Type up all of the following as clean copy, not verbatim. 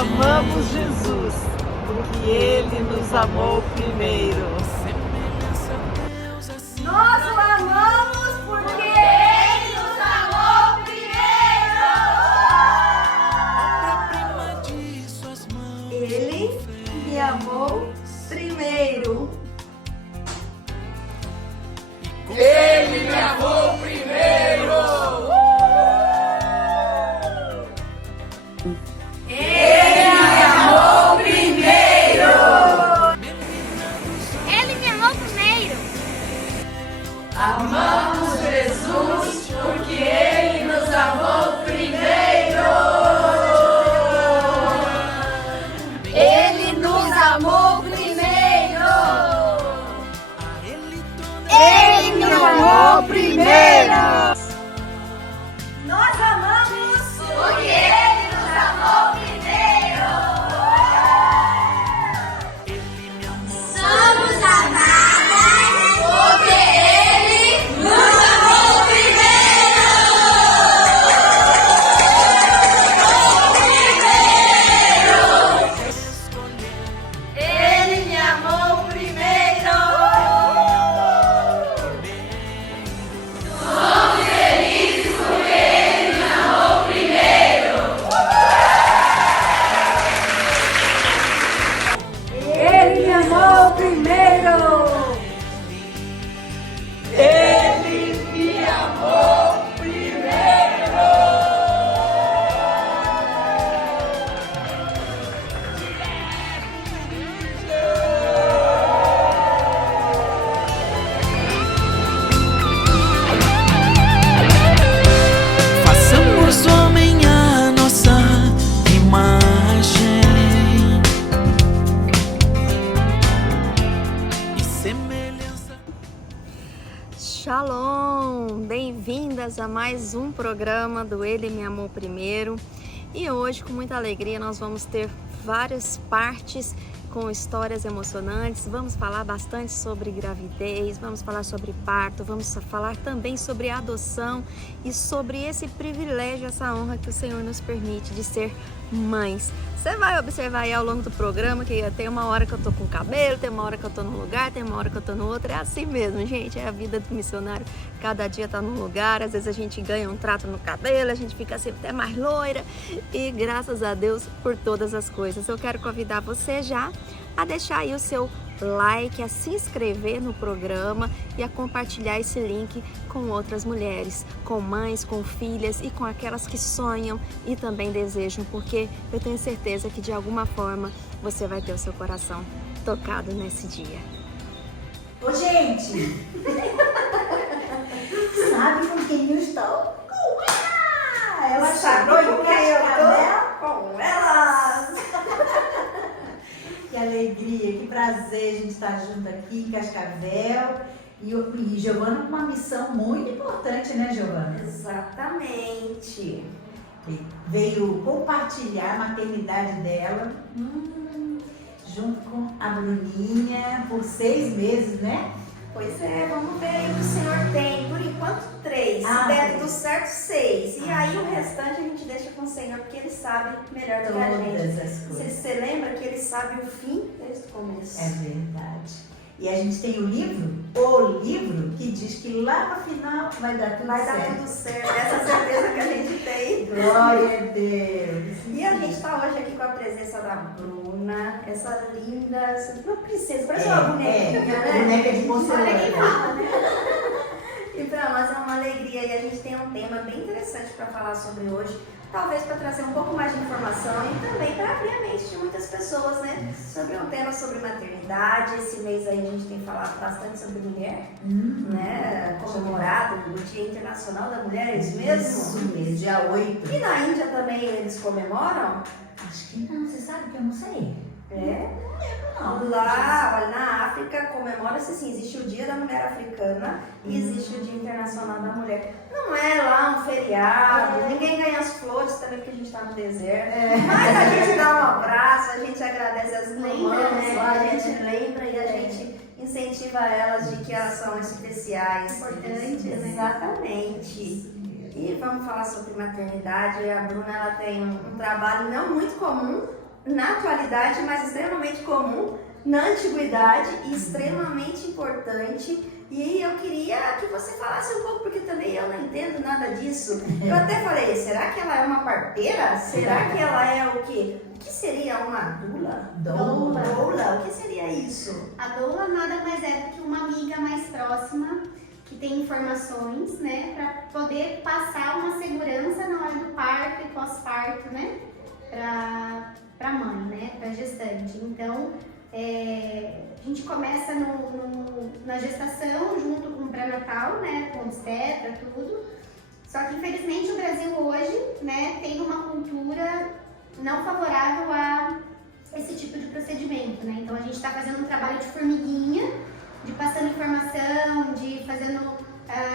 amamos Jesus, porque Ele nos amou primeiro. Nós o amamos porque Ele nos amou primeiro. Ele me amou primeiro. Ele me amou primeiro. Ele me amou primeiro. Ele me amou primeiro. Amamos Jesus porque Ele nos amou primeiro. Ele nos amou primeiro. Ele me amou primeiro. Nós amamos porque Ele nos amou primeiro. Somos amadas porque Ele nos amou primeiro. Ele me amou primeiro. Somos felizes porque Ele me amou primeiro. Ele me amou primeiro. Ele me amou primeiro. Façamos do homem a nossa imagem e semelhança. Shalom! Bem-vindas a mais um programa do Ele Me Amou Primeiro. E hoje, com muita alegria, nós vamos ter várias partes com histórias emocionantes. Vamos falar bastante sobre gravidez, vamos falar sobre parto, vamos falar também sobre adoção e sobre esse privilégio, essa honra que o Senhor nos permite de ser mães. Você vai observar aí ao longo do programa que tem uma hora que eu tô com cabelo, tem uma hora que eu tô num lugar, tem uma hora que eu tô no outro. É assim mesmo, gente, é a vida do missionário. Cada dia tá num lugar, às vezes a gente ganha um trato no cabelo, a gente fica assim até mais loira. E graças a Deus por todas as coisas. Eu quero convidar você já a deixar aí o seu like, a se inscrever no programa e a compartilhar esse link com outras mulheres, com mães, com filhas e com aquelas que sonham e também desejam, porque eu tenho certeza que de alguma forma você vai ter o seu coração tocado nesse dia. Ô, gente! Sabe com quem eu estou? Com ela! Ela Sabe chegou com em quem eu Cascavel. tô? Com elas! Que alegria, que prazer a gente estar junto aqui em Cascavel. E Giovana com uma missão muito importante, né, Giovana? Exatamente. Veio compartilhar a maternidade dela junto com a Bruninha por 6 meses, né? Pois é, vamos ver aí o que o Senhor tem. Por enquanto 3, Ah, se der sim. tudo certo 6. E aí o restante a gente deixa com o Senhor, porque Ele sabe melhor do que a gente. Todas as coisas. Você lembra que Ele sabe o fim desde o começo. É verdade. E a gente tem o livro que diz que lá no final vai dar tudo Vai certo. dar tudo certo, essa certeza que a gente tem. Glória a Deus. E a gente está hoje aqui com a presença da Bruna, essa linda, uma princesa, parece uma bonequinha, né? Boneca de Olha que porcelana. fala, né? E para nós é uma alegria e a gente tem um tema bem interessante para falar sobre hoje, talvez para trazer um pouco mais de informação e também para abrir a mente de muitas pessoas, né? Sobre um tema sobre maternidade. Esse mês aí a gente tem falado bastante sobre mulher, né? Comemorado o Dia Internacional da Mulher, é isso mesmo? Isso mesmo, dia 8. E na Índia também eles comemoram? Acho que não, você sabe que eu não sei. É. Não. Lá, olha, na África comemora-se assim, existe o Dia da Mulher Africana e existe o Dia Internacional da Mulher. Não é lá um feriado, ninguém ganha as flores também porque a gente está no deserto. Mas a gente dá um abraço, a gente agradece as mamães, lá, a gente lembra e a gente incentiva elas de que elas são especiais. Importantes, né? Exatamente. E vamos falar sobre maternidade. A Bruna ela tem um trabalho não muito comum, na atualidade, mas extremamente comum na antiguidade e extremamente importante. E eu queria que você falasse um pouco, porque também eu não entendo nada disso. Eu até falei, será que ela é uma parteira? Será que ela é o quê? O que seria uma doula? Doula. Doula? O que seria isso? A doula nada mais é do que uma amiga mais próxima que tem informações, né, para poder passar uma segurança na hora do parto e pós-parto, né, para mãe, né, para gestante. Então, a gente começa na gestação junto com o pré-natal, né, com obstetra, tudo. Só que infelizmente o Brasil hoje, né, tem uma cultura não favorável a esse tipo de procedimento, né. Então a gente está fazendo um trabalho de formiguinha, de passando informação, de fazendo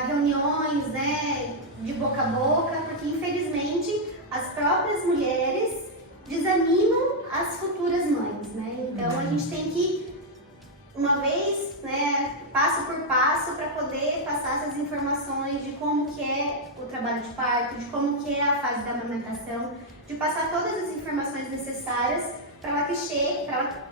reuniões, né, de boca a boca, porque infelizmente as próprias mulheres desanimam as futuras mães, né? Então a gente tem que, uma vez, né, passo por passo, para poder passar essas informações de como que é o trabalho de parto, de como que é a fase da amamentação, de passar todas as informações necessárias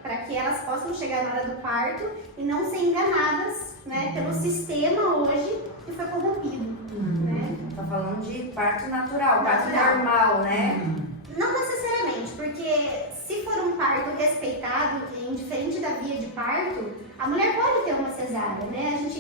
para que elas possam chegar na hora do parto e não ser enganadas, né, pelo sistema hoje que foi corrompido, né? Tá falando de parto natural, parto Natural. normal, né? Não necessariamente, porque se for um parto respeitado, indiferente da via de parto, a mulher pode ter uma cesárea, né?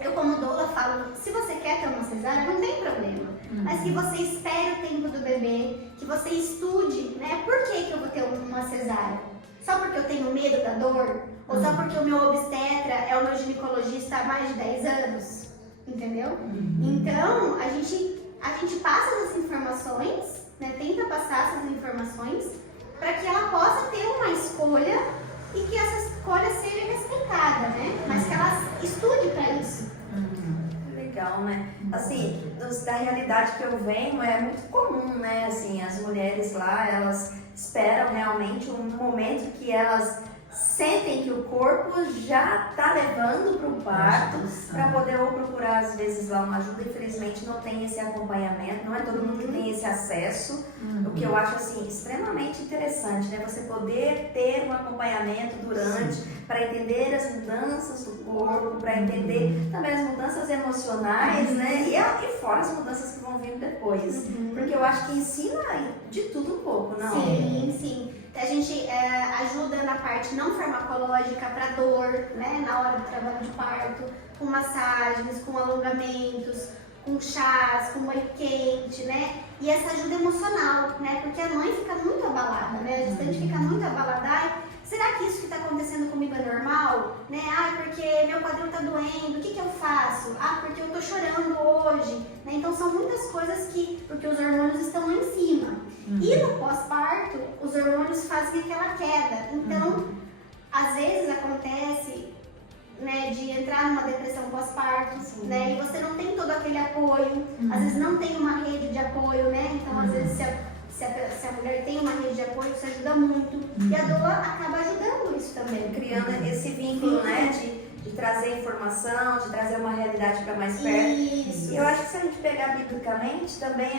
Eu como doula falo, se você quer ter uma cesárea, não tem problema. Mas que você espere o tempo do bebê, que você estude, né? Por que eu vou ter uma cesárea? Só porque eu tenho medo da dor? Ou só porque o meu obstetra é o meu ginecologista há mais de 10 anos? Entendeu? Então, a gente passa essas informações, né? Tenta passar essas informações para que ela possa ter uma escolha e que essa escolha seja respeitada, né? Mas que ela estude para isso. Legal, né? Assim, da realidade que eu venho, é muito comum, né? Assim, as mulheres lá, elas esperam realmente um momento que elas sentem que o corpo já está levando para o parto, para poder ou procurar às vezes lá uma ajuda. Infelizmente não tem esse acompanhamento, não é todo mundo que tem esse acesso, o que eu acho assim extremamente interessante, né? Você poder ter um acompanhamento durante, para entender as mudanças do corpo, para entender também as mudanças emocionais, né? E fora as mudanças que vão vir depois, porque eu acho que ensina de tudo um pouco, não? Sim, sim. A gente ajuda na parte não farmacológica para dor, né, na hora do trabalho de parto, com massagens, com alongamentos, com chás, com banho quente, né? E essa ajuda emocional, né? Porque a mãe fica muito abalada, né? A gestante fica muito abalada. Ai, será que isso que está acontecendo comigo é normal? Né? Ai, porque meu quadril está doendo, o que eu faço? Ah, porque eu estou chorando hoje. Né? Então são muitas coisas porque os hormônios estão lá em cima. E no pós-parto, os hormônios fazem aquela queda. Então, às vezes acontece, né, de entrar numa depressão pós-parto, né, e você não tem todo aquele apoio, às vezes não tem uma rede de apoio, né, então às vezes se a mulher tem uma rede de apoio, isso ajuda muito, e a doula acaba ajudando isso também. Criando esse vínculo, né, de trazer informação, de trazer uma realidade para mais perto. Isso. E eu acho que se a gente pegar biblicamente, também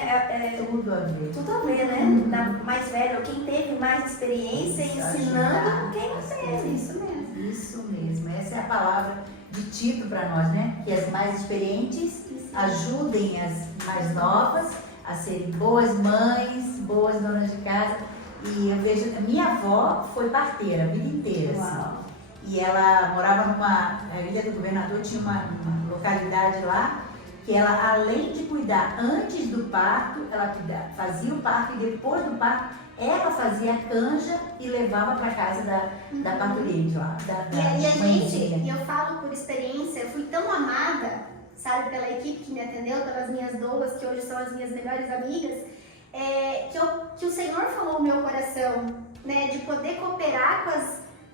Tudo a ver. tudo a ver, né, da mais velho, quem teve mais experiência ensinando quem não teve. Isso mesmo. Isso mesmo, essa é a palavra de Tito para nós, né? Que as mais experientes ajudem as mais novas a serem boas mães, boas donas de casa. E eu vejo, a minha avó foi parteira a vida inteira. Assim. E ela morava a Ilha do Governador tinha uma localidade lá, que ela, além de cuidar antes do parto, ela fazia o parto e depois do parto, ela fazia a canja e levava para casa da parturente lá. E a gente, e eu falo por experiência, eu fui tão amada, sabe, pela equipe que me atendeu, pelas minhas doulas, que hoje são as minhas melhores amigas, que o Senhor falou no meu coração, né, de poder cooperar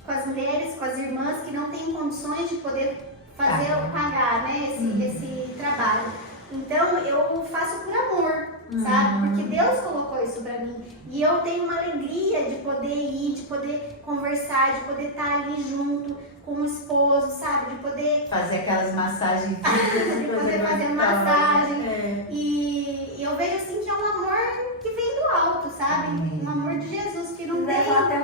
com as mulheres, com as irmãs que não têm condições de poder pagar, né, esse trabalho. Então eu faço por amor, sabe? Porque Deus colocou isso pra mim. E eu tenho uma alegria de poder ir, de poder conversar, de poder estar ali junto com o esposo, sabe? De poder fazer aquelas massagens. de poder fazer massagem. E eu vejo assim que é um amor que vem do alto, sabe? Um amor de Jesus que não tem. Leva até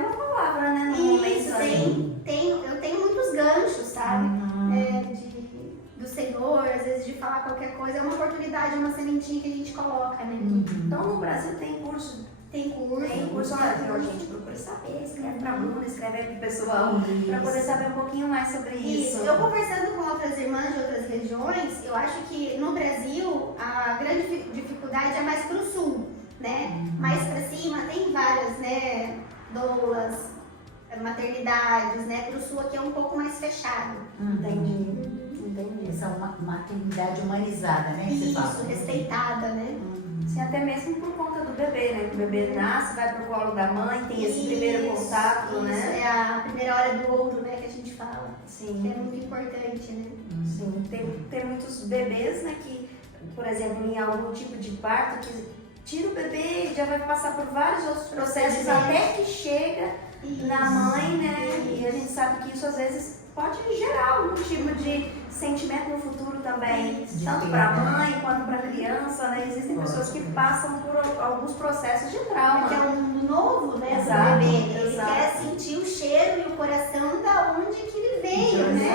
falar qualquer coisa, é uma oportunidade, uma sementinha que a gente coloca, né? Então no Brasil tem curso. Tem curso. Tem curso, olha, gente, procure saber, escreve pra Bruna, escreve aí pro pessoal, pra poder saber um pouquinho mais sobre isso. Eu conversando com outras irmãs de outras regiões, eu acho que no Brasil a grande dificuldade é mais pro sul, né? Mais pra cima tem várias, né? Doulas, maternidades, né? Pro sul aqui é um pouco mais fechado. Entendi. Essa é uma maternidade humanizada, né? que você Isso, fala. respeitada, né? Sim, até mesmo por conta do bebê, né? Que o bebê nasce, vai pro colo da mãe, tem esse primeiro contato, Isso, né? é a primeira hora do ouro, né? Que a gente fala. Que Sim. é muito importante, né? Sim, tem muitos bebês, né, que, por exemplo, em algum tipo de parto, que tira o bebê e já vai passar por vários outros processos até que chega na mãe, né? E a gente sabe que isso às vezes pode gerar algum tipo de sentimento no futuro também, De tanto pena. para a mãe quanto para a criança, né? Existem pessoas que passam por alguns processos de trauma. Porque é um mundo novo, né? Exato, Pro bebê. Ele exato. quer sentir o cheiro e o coração da onde que ele veio, né?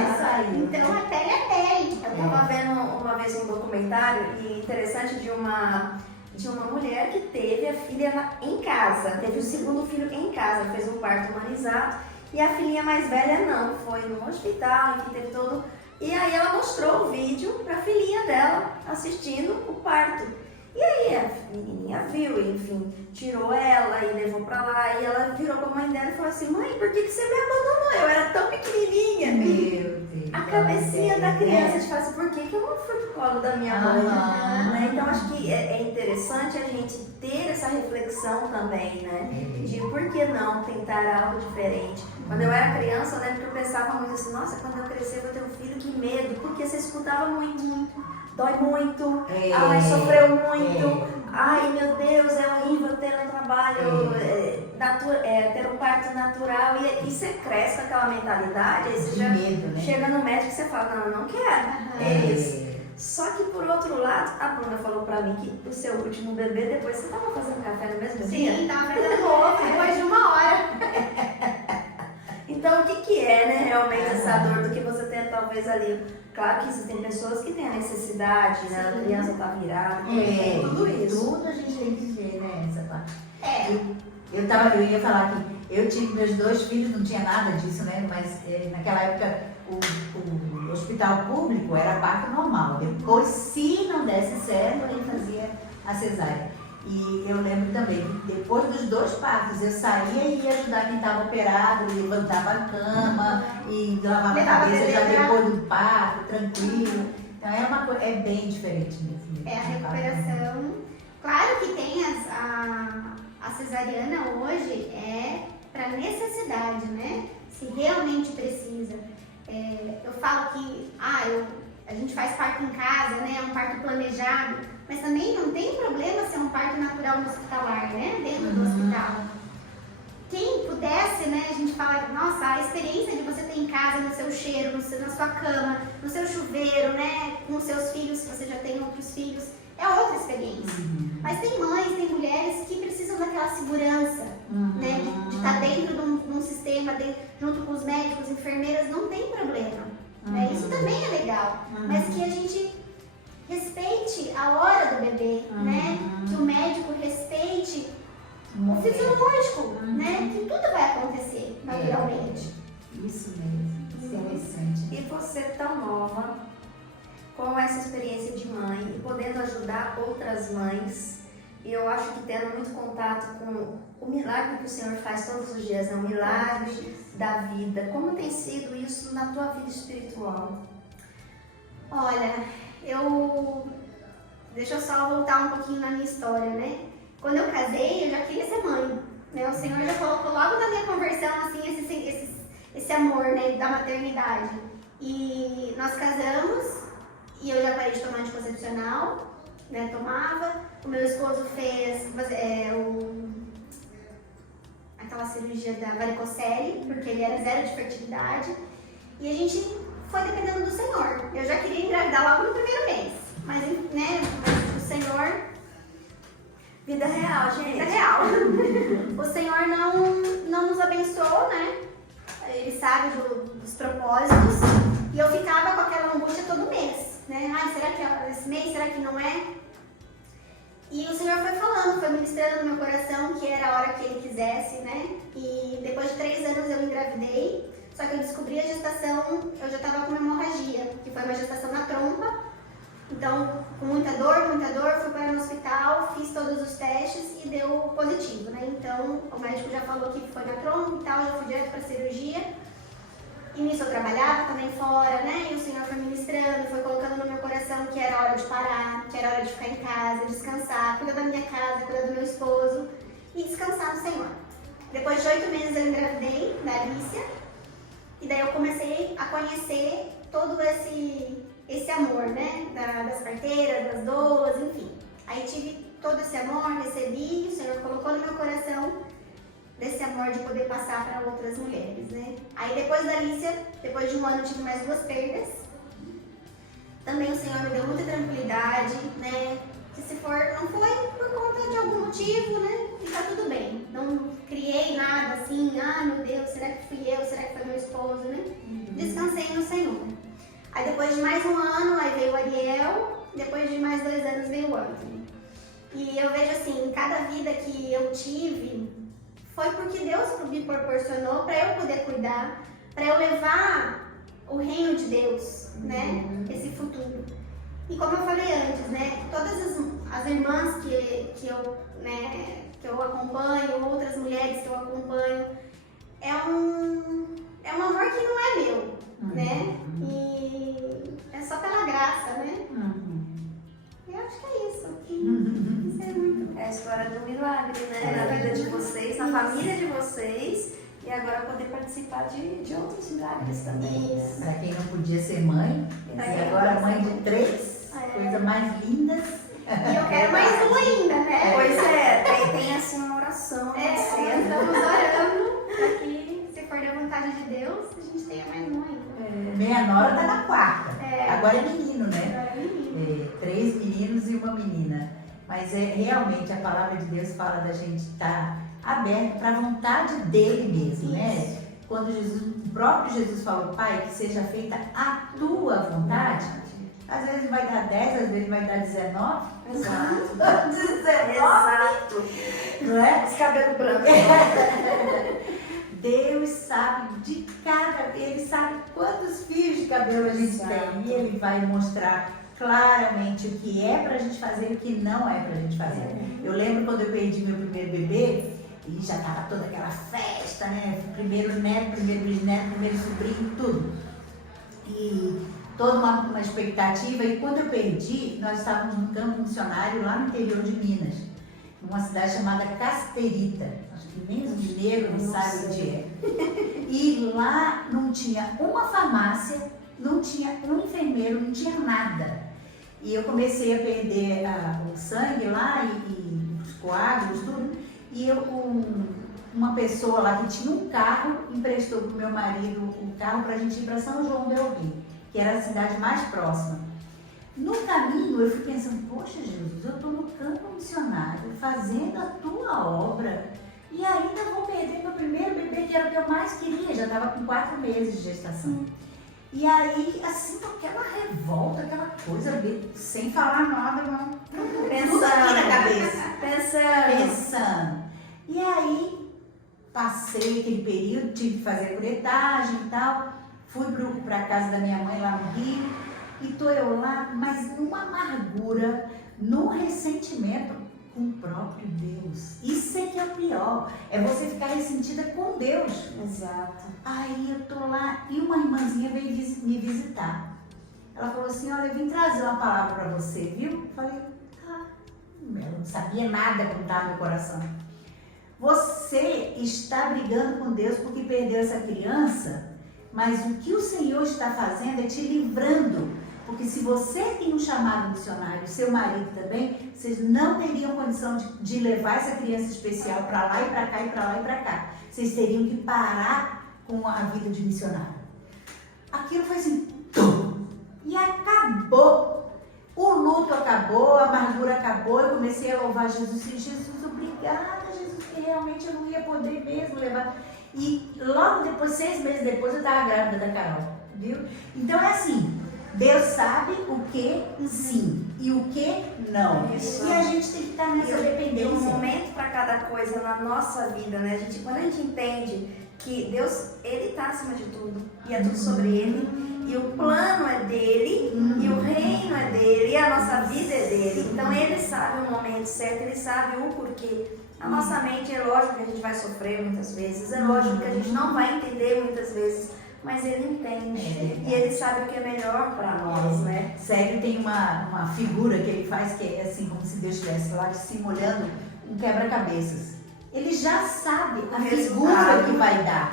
Então a pele é pele. Eu estava vendo uma vez um documentário e interessante de uma mulher que teve a filha em casa, teve o segundo filho em casa, fez um parto humanizado e a filhinha mais velha não, foi no hospital, enfim, teve todo. E aí ela mostrou o vídeo para a filhinha dela assistindo o parto. E aí a menininha viu, enfim, tirou ela e levou pra lá. E ela virou pra mãe dela e falou assim: mãe, por que você me abandonou? Eu era tão pequenininha. Meu Deus. A cabecinha da criança te fala assim: por que eu não fui pro colo da minha mãe? Né? Então acho que é interessante a gente ter essa reflexão também, né? De por que não tentar algo diferente. Quando eu era criança, eu lembro que eu pensava muito assim: nossa, quando eu crescer eu vou ter um filho, que medo. Porque você escutava muito. Dói muito, ai, sofreu muito, ai meu Deus, é horrível ter um trabalho, ter um parto natural e você cresce com aquela mentalidade, aí você já medo, né? chega no médico e você fala, não, eu não quero, é isso. Só que por outro lado, a Bruna falou pra mim que o seu último bebê, depois você tava fazendo café no mesmo dia? Sim, tava fazendo ovo depois de 1 hora. Então, o que é, né, realmente essa dor do que você tem, talvez ali? Claro que existem pessoas que têm a necessidade, né? A criança tá virada, tudo isso. Tudo a gente tem que ver, né? Essa parte. É. Eu ia falar que eu tive meus 2 filhos, não tinha nada disso, né? Mas naquela época o hospital público era parto normal. Depois, se não desse certo, ele fazia a cesárea. E eu lembro também que depois dos 2 partos eu saía e ia ajudar quem estava operado, levantava a cama e lavava a cabeça já depois do parto, tranquilo. Então é bem diferente mesmo. É a recuperação. Claro que tem a cesariana hoje é para necessidade, né? Se realmente precisa. Eu falo que a gente faz parto em casa, né? É um parto planejado, mas também não tem problema ser um parto natural no hospitalar, né? Dentro do hospital. Quem pudesse, né? A gente fala, nossa, a experiência de você ter em casa, no seu cheiro, na sua cama, no seu chuveiro, né? Com os seus filhos, se você já tem outros filhos, é outra experiência. Mas tem mães, tem mulheres que precisam daquela segurança, né? De estar dentro de um sistema, junto com os médicos, enfermeiras, não tem problema. Né? Isso também é legal, mas que a gente respeite a hora do bebê, né? Que o médico respeite o fisiológico, né? Que tudo vai acontecer naturalmente. Isso mesmo, interessante. E você tão nova, com essa experiência de mãe e podendo ajudar outras mães, e eu acho que tendo muito contato com o milagre que o Senhor faz todos os dias, né? O milagre da vida. Como tem sido isso na tua vida espiritual? Olha, deixa eu só voltar um pouquinho na minha história, né? Quando eu casei, eu já queria ser mãe, né? O Senhor já colocou logo na minha conversão, assim, esse amor, né, da maternidade. E nós casamos, e eu já parei de tomar anticoncepcional, né? Tomava. O meu esposo fez aquela cirurgia da varicocele, porque ele era 0 de fertilidade. E a gente foi dependendo do Senhor. Eu já queria engravidar logo no primeiro mês. Mas, né, o Senhor... Vida real, gente. Vida real. O Senhor não nos abençoou, né? Ele sabe dos propósitos. E eu ficava com aquela angústia todo mês, né? Ai, será que é esse mês? Será que não é? E o Senhor foi falando, foi ministrando no meu coração que era a hora que Ele quisesse, né? E depois de 3 anos eu engravidei, só que eu descobri a gestação, eu já estava com uma hemorragia, que foi uma gestação na trompa. Então, com muita dor, fui para o hospital, fiz todos os testes e deu positivo, né? Então, o médico já falou que foi na trompa e tal, já fui direto para a cirurgia. E nisso eu trabalhava também fora, né? E o Senhor foi ministrando, foi colocando no meu coração que era hora de parar, que era hora de ficar em casa, descansar, cuidar da minha casa, cuidar do meu esposo e descansar no Senhor. Depois de 8 meses eu engravidei da Alicia e daí eu comecei a conhecer todo esse amor, né? Das parteiras, das doulas, enfim. Aí tive todo esse amor, recebi, o Senhor colocou no meu coração desse amor de poder passar para outras mulheres, né? Aí depois da Alicia, depois de 1 ano, tive mais 2 perdas. Também o Senhor me deu muita tranquilidade, né? Que se for, não foi por conta de algum motivo, né? E tá tudo bem. Não criei nada assim, meu Deus, será que fui eu? Será que foi meu esposo, né? Descansei no Senhor. Aí depois de mais 1 ano, aí veio o Ariel, depois de mais 2 anos veio o Anthony. E eu vejo assim, cada vida que eu tive foi porque Deus me proporcionou para eu poder cuidar, para eu levar o reino de Deus, né? Esse futuro. E como eu falei antes, né? Todas as irmãs que eu acompanho, outras mulheres que eu acompanho, é um amor que não é meu, né? E é só pela graça, né? Eu acho que é isso. Isso é muito. É a história do milagre, né? Na vida de vocês, na família de vocês. E agora poder participar de outros milagres também. Isso. Para quem não podia ser mãe, e agora mãe de 3, coisa mais linda. E eu quero mais um ainda, né? Pois é, tem assim uma oração Nós acontecendo. estamos orando para que, se for da vontade de Deus, a gente tenha mais um ainda. Minha nora tá na 4ª. É. Agora é menino, né? Agora é menino. 3 meninos e 1 menina. Mas realmente a palavra de Deus fala da gente estar aberto para a vontade dele mesmo, né? Quando o próprio Jesus falou, Pai, que seja feita a tua vontade, às vezes vai dar 10, às vezes vai dar 19. Exato. 19, Exato. não é? Esse cabelo branco. Deus sabe de cada, Ele sabe quantos fios de cabelo a gente tem. E Ele vai mostrar claramente o que é pra gente fazer e o que não é pra gente fazer. Eu lembro quando eu perdi meu primeiro bebê, e já tava toda aquela festa, né? Primeiro neto, primeiro bisneto, primeiro sobrinho, tudo. E toda uma expectativa. E quando eu perdi, nós estávamos num campo missionário lá no interior de Minas, numa cidade chamada Casterita. Acho que nem os mineiros não sabem onde é. E lá não tinha uma farmácia, não tinha um enfermeiro, não tinha nada. E eu comecei a perder o sangue lá e os coágulos, tudo. E uma pessoa lá que tinha um carro emprestou para o meu marido um carro para a gente ir para São João del Rei, que era a cidade mais próxima. No caminho eu fui pensando, poxa Jesus, eu estou no campo missionário, fazendo a tua obra e ainda vou perder meu primeiro bebê, que era o que eu mais queria, já estava com 4 meses de gestação. E aí, assim, com aquela revolta, aquela coisa, sem falar nada, não. Tudo aqui na cabeça. Pensando. E aí, passei aquele período, tive que fazer a curetagem e tal, fui para a casa da minha mãe lá no Rio, e tô eu lá, mas numa amargura, num ressentimento com o próprio Deus. Isso é que é o pior, é você ficar ressentida com Deus. Exato. Aí eu tô lá e uma irmãzinha veio me visitar. Ela falou assim, olha, eu vim trazer uma palavra para você, viu? Eu falei, tá. Eu não sabia nada como estava meu coração. Você está brigando com Deus porque perdeu essa criança, mas o que o Senhor está fazendo é te livrando. Porque se você tem um chamado missionário, seu marido também, vocês não teriam condição de levar essa criança especial para lá e para cá e para lá e para cá. Vocês teriam que parar com a vida de missionário. Aquilo foi assim, tum, e acabou. O luto acabou, a amargura acabou, eu comecei a louvar Jesus. E Jesus, obrigada, Jesus, que realmente eu não ia poder mesmo levar. E logo depois, 6 meses depois, eu estava grávida da Carol, viu? Então é assim, Deus sabe o que sim e o que não. Isso. E a gente tem que estar nessa E um dependência. momento para cada coisa na nossa vida, né? Quando a gente entende que Deus, Ele está acima de tudo e é tudo sobre Ele, e o plano é dele, e o reino é dele, e a nossa vida é dele. Então Ele sabe o momento certo, Ele sabe o porquê. A nossa mente, é lógico que a gente vai sofrer muitas vezes, é lógico que a gente não vai entender muitas vezes, mas Ele entende. E Ele sabe o que é melhor para nós, né? Sério, tem uma figura que ele faz que é assim, como se Deus estivesse lá de cima olhando um quebra-cabeças. Ele já sabe a figura que vai dar.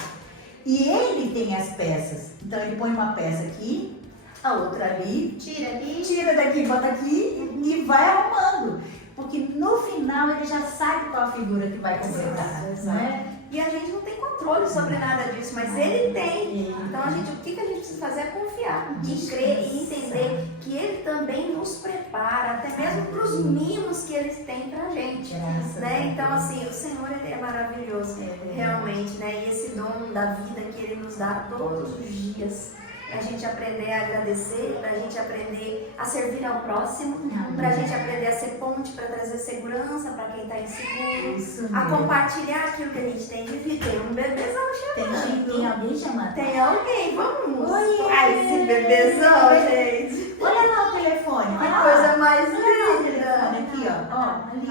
E ele tem as peças. Então ele põe uma peça aqui, a outra ali, tira daqui, bota aqui e vai arrumando. Porque no final ele já sabe qual a figura que vai completar, né? E a gente não tem controle sobre nada disso, mas Ele tem. Então o que a gente precisa fazer é confiar e crer e entender que Ele também nos prepara, até mesmo para os mimos que Ele tem pra gente. Né? Então assim, o Senhor Ele é maravilhoso, realmente, né? E esse dom da vida que Ele nos dá todos os dias. Pra gente aprender a agradecer, pra gente aprender a servir ao próximo, pra gente aprender a ser ponte, pra trazer segurança pra quem tá inseguro, a compartilhar aquilo que a gente tem de vida. Tem um bebezão chamando. Tem alguém chamando? Tem alguém, vamos. Oi, Ai, esse bebezão, gente. Olha lá o telefone. Que Olha lá. coisa mais Olha lá o linda. telefone aqui, ó. Ali,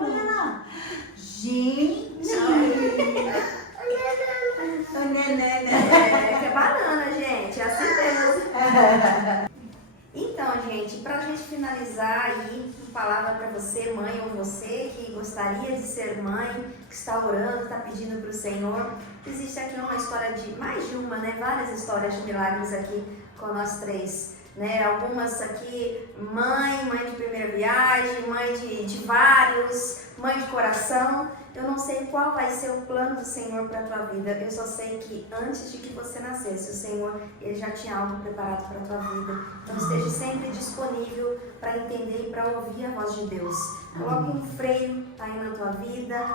ó. Olha lá. Gente. O neném, É, que é banana, gente. É assim mesmo. Então, gente, pra gente finalizar aí, palavra pra você, mãe, ou você que gostaria de ser mãe, que está orando, está pedindo pro Senhor. Existe aqui uma história de, mais de uma, né? Várias histórias de milagres aqui com nós três. Né? Algumas aqui, mãe de primeira viagem, mãe de vários, mãe de coração. Eu não sei qual vai ser o plano do Senhor para a tua vida. Eu só sei que antes de que você nascesse, o Senhor Ele já tinha algo preparado para a tua vida. Então esteja sempre disponível para entender e para ouvir a voz de Deus. Coloque um freio aí na tua vida,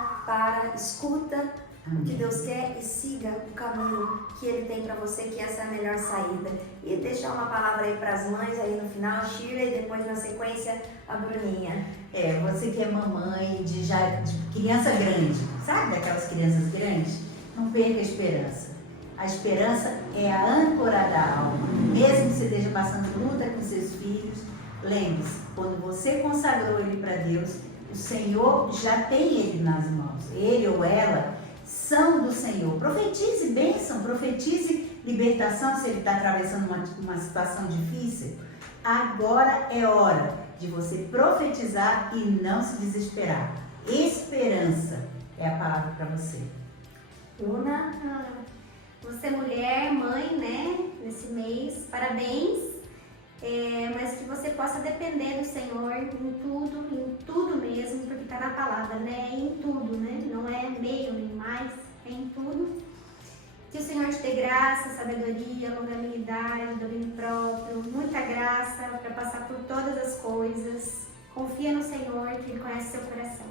escuta o que Deus quer e siga o caminho que Ele tem para você, que essa é a melhor saída. E deixar uma palavra aí para as mães aí no final, Shirley, e depois na sequência a Bruninha. Você que é mamãe de criança grande, sabe daquelas crianças grandes? Não perca a esperança. A esperança é a âncora da alma. Mesmo que você esteja passando luta com seus filhos, lembre-se, quando você consagrou ele para Deus, o Senhor já tem ele nas mãos. Ele ou ela são do Senhor. Profetize bênção, profetize libertação se ele está atravessando uma situação difícil. Agora é hora de você profetizar e não se desesperar. Esperança é a palavra para você. Bruna? Você mulher, mãe, né, nesse mês, parabéns. Mas que você possa depender do Senhor em tudo mesmo, porque está na palavra, né? Em tudo, né? Não é meio nem mais, é em tudo. Que o Senhor te dê graça, sabedoria, longanimidade, domínio próprio, muita graça para passar por todas as coisas. Confia no Senhor, que Ele conhece seu coração.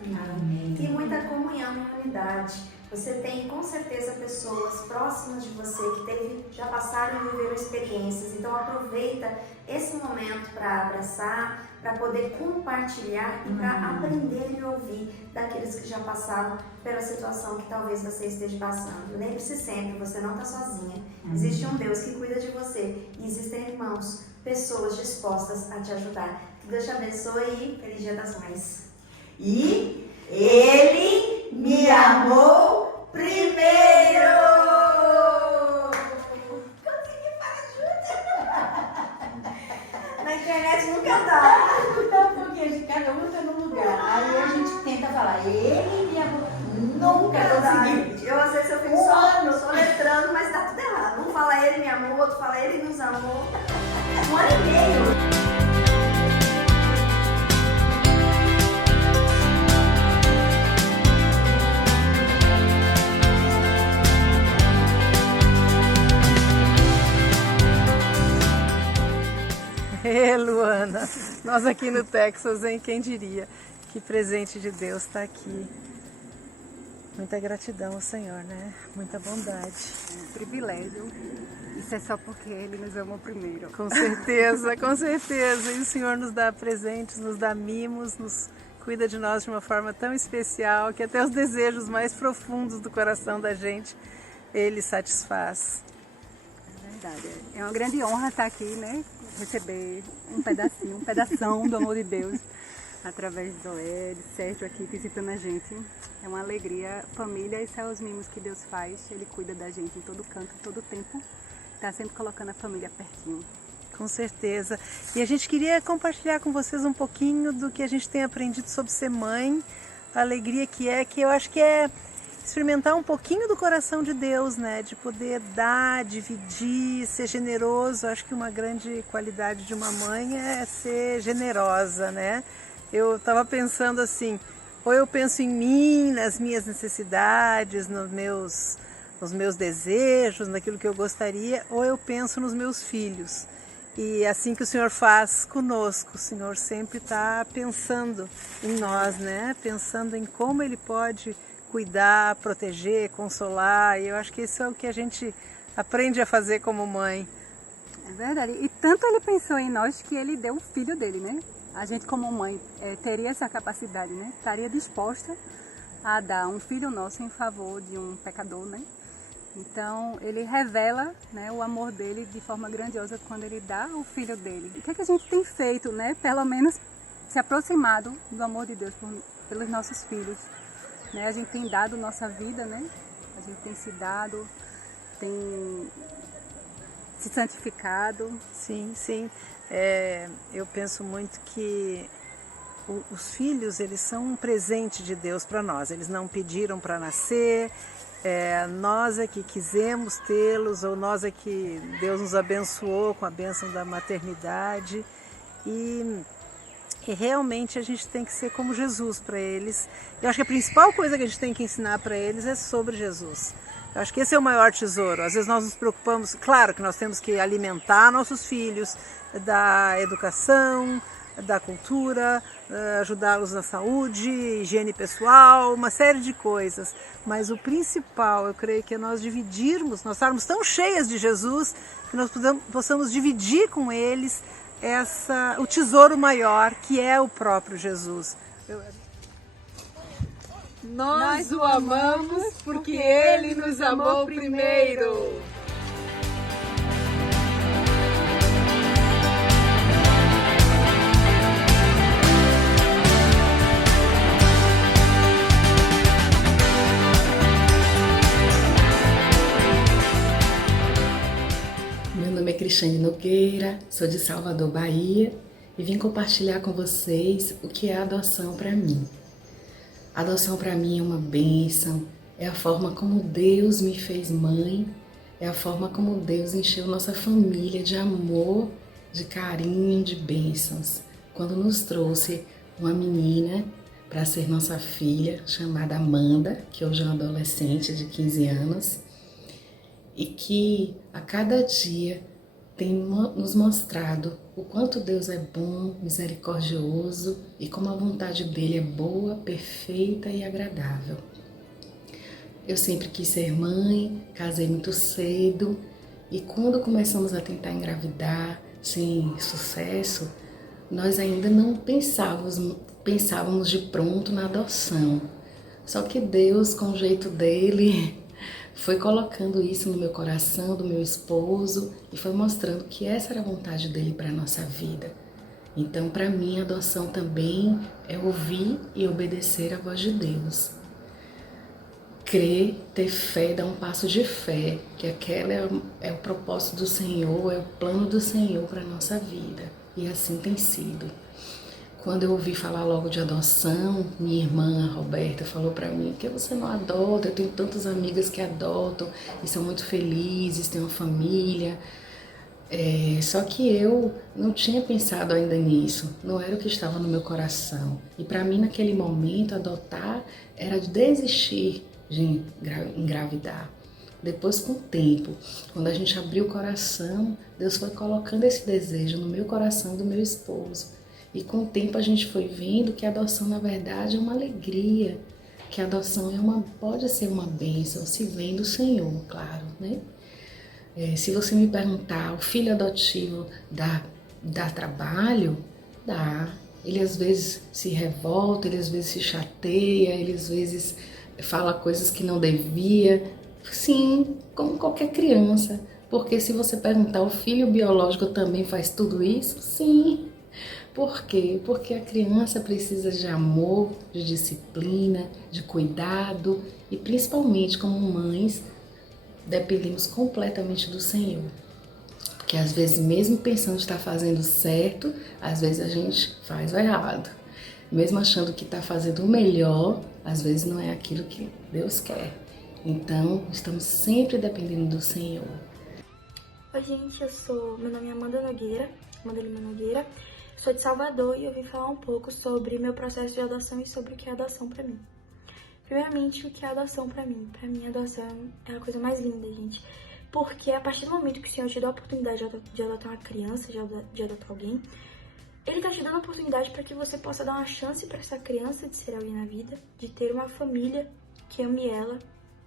Amém. E muita comunhão e unidade. Você tem com certeza pessoas próximas de você que já passaram e viveram experiências. Então aproveita esse momento para abraçar, para poder compartilhar e para aprender e ouvir daqueles que já passaram pela situação que talvez você esteja passando. Lembre-se sempre, você não está sozinha. Existe um Deus que cuida de você e existem irmãos, pessoas dispostas a te ajudar. Que Deus te abençoe e feliz Dia das Mães. E Ele me amou primeiro! Na internet nunca dá. Porque a gente, cada um está num lugar. Aí a gente tenta falar, Ele me amou. Nunca consegui. Eu às vezes eu fico só letrando, mas tá tudo errado. Um fala Ele me amou, outro fala Ele nos amou. 1 ano e meio. Luana, nós aqui no Texas, hein? Quem diria? Que presente de Deus está aqui. Muita gratidão ao Senhor, né? Muita bondade. Um privilégio. Isso é só porque Ele nos amou primeiro. Com certeza, com certeza. E o Senhor nos dá presentes, nos dá mimos, nos cuida de nós de uma forma tão especial que até os desejos mais profundos do coração da gente, Ele satisfaz. É verdade. É uma grande honra estar aqui, né? Receber um pedacinho, um pedação do amor de Deus através do Ed, Sérgio aqui visitando a gente. É uma alegria. Família, esses são os mimos que Deus faz. Ele cuida da gente em todo canto, em todo tempo. Está sempre colocando a família pertinho. Com certeza. E a gente queria compartilhar com vocês um pouquinho do que a gente tem aprendido sobre ser mãe, a alegria que eu acho que é experimentar um pouquinho do coração de Deus, né? De poder dar, dividir, ser generoso. Acho que uma grande qualidade de uma mãe é ser generosa, né? Eu estava pensando assim, ou eu penso em mim, nas minhas necessidades, nos meus desejos, naquilo que eu gostaria, ou eu penso nos meus filhos. E é assim que o Senhor faz conosco, o Senhor sempre está pensando em nós, né? Pensando em como Ele pode cuidar, proteger, consolar. E eu acho que isso é o que a gente aprende a fazer como mãe. É verdade. E tanto Ele pensou em nós que Ele deu o filho dele, né? A gente como mãe teria essa capacidade, né? Estaria disposta a dar um filho nosso em favor de um pecador, né? Então, ele revela, né, o amor dele de forma grandiosa quando ele dá o filho dele. O que é que a gente tem feito, né? Pelo menos se aproximado do amor de Deus pelos nossos filhos. Né? A gente tem dado nossa vida, né? A gente tem se dado, tem se santificado. Sim, sim. Eu penso muito que os filhos, eles são um presente de Deus para nós. Eles não pediram para nascer, nós é que quisemos tê-los, ou nós é que Deus nos abençoou com a bênção da maternidade. E realmente a gente tem que ser como Jesus para eles. Eu acho que a principal coisa que a gente tem que ensinar para eles é sobre Jesus. Eu acho que esse é o maior tesouro. Às vezes nós nos preocupamos, claro que nós temos que alimentar nossos filhos da educação, da cultura, ajudá-los na saúde, higiene pessoal, uma série de coisas. Mas o principal, eu creio que é nós dividirmos, nós estarmos tão cheias de Jesus, que nós possamos dividir com eles o tesouro maior, que é o próprio Jesus. Nós o amamos porque Ele nos amou primeiro. Meu nome é Cristiane Nogueira, sou de Salvador, Bahia, e vim compartilhar com vocês o que é adoção para mim. A adoção para mim é uma bênção, é a forma como Deus me fez mãe, é a forma como Deus encheu nossa família de amor, de carinho, de bênçãos, quando nos trouxe uma menina para ser nossa filha, chamada Amanda, que hoje é uma adolescente de 15 anos, e que a cada dia tem nos mostrado o quanto Deus é bom, misericordioso e como a vontade dele é boa, perfeita e agradável. Eu sempre quis ser mãe, casei muito cedo e quando começamos a tentar engravidar sem sucesso, nós ainda não pensávamos de pronto na adoção. Só que Deus, com o jeito dele, foi colocando isso no meu coração, do meu esposo, e foi mostrando que essa era a vontade dele para a nossa vida. Então, para mim, a adoção também é ouvir e obedecer a voz de Deus. Crer, ter fé, dar um passo de fé, que aquela é o propósito do Senhor, é o plano do Senhor para a nossa vida. E assim tem sido. Quando eu ouvi falar logo de adoção, minha irmã, a Roberta, falou para mim: por que você não adota? Eu tenho tantas amigas que adotam e são muito felizes, têm uma família. Só que eu não tinha pensado ainda nisso, não era o que estava no meu coração. E para mim, naquele momento, adotar era desistir de engravidar. Depois, com o tempo, quando a gente abriu o coração, Deus foi colocando esse desejo no meu coração do meu esposo. E com o tempo a gente foi vendo que a adoção, na verdade, é uma alegria. que a adoção pode ser uma bênção se vem do Senhor, claro, né? Se você me perguntar, o filho adotivo dá trabalho? Dá. Ele às vezes se revolta, ele às vezes se chateia, ele às vezes fala coisas que não devia. Sim, como qualquer criança. Porque se você perguntar, o filho biológico também faz tudo isso? Sim. Por quê? Porque a criança precisa de amor, de disciplina, de cuidado e principalmente como mães dependemos completamente do Senhor. Porque às vezes mesmo pensando estar fazendo certo, às vezes a gente faz o errado. Mesmo achando que está fazendo o melhor, às vezes não é aquilo que Deus quer. Então estamos sempre dependendo do Senhor. Oi gente, meu nome é Amanda Lima Nogueira. Sou de Salvador e eu vim falar um pouco sobre meu processo de adoção e sobre o que é adoção pra mim. Primeiramente, o que é adoção pra mim? Pra mim, a adoção é a coisa mais linda, gente. Porque a partir do momento que o Senhor te dá a oportunidade de adotar uma criança, de adotar alguém, Ele tá te dando a oportunidade para que você possa dar uma chance pra essa criança de ser alguém na vida, de ter uma família que ame ela,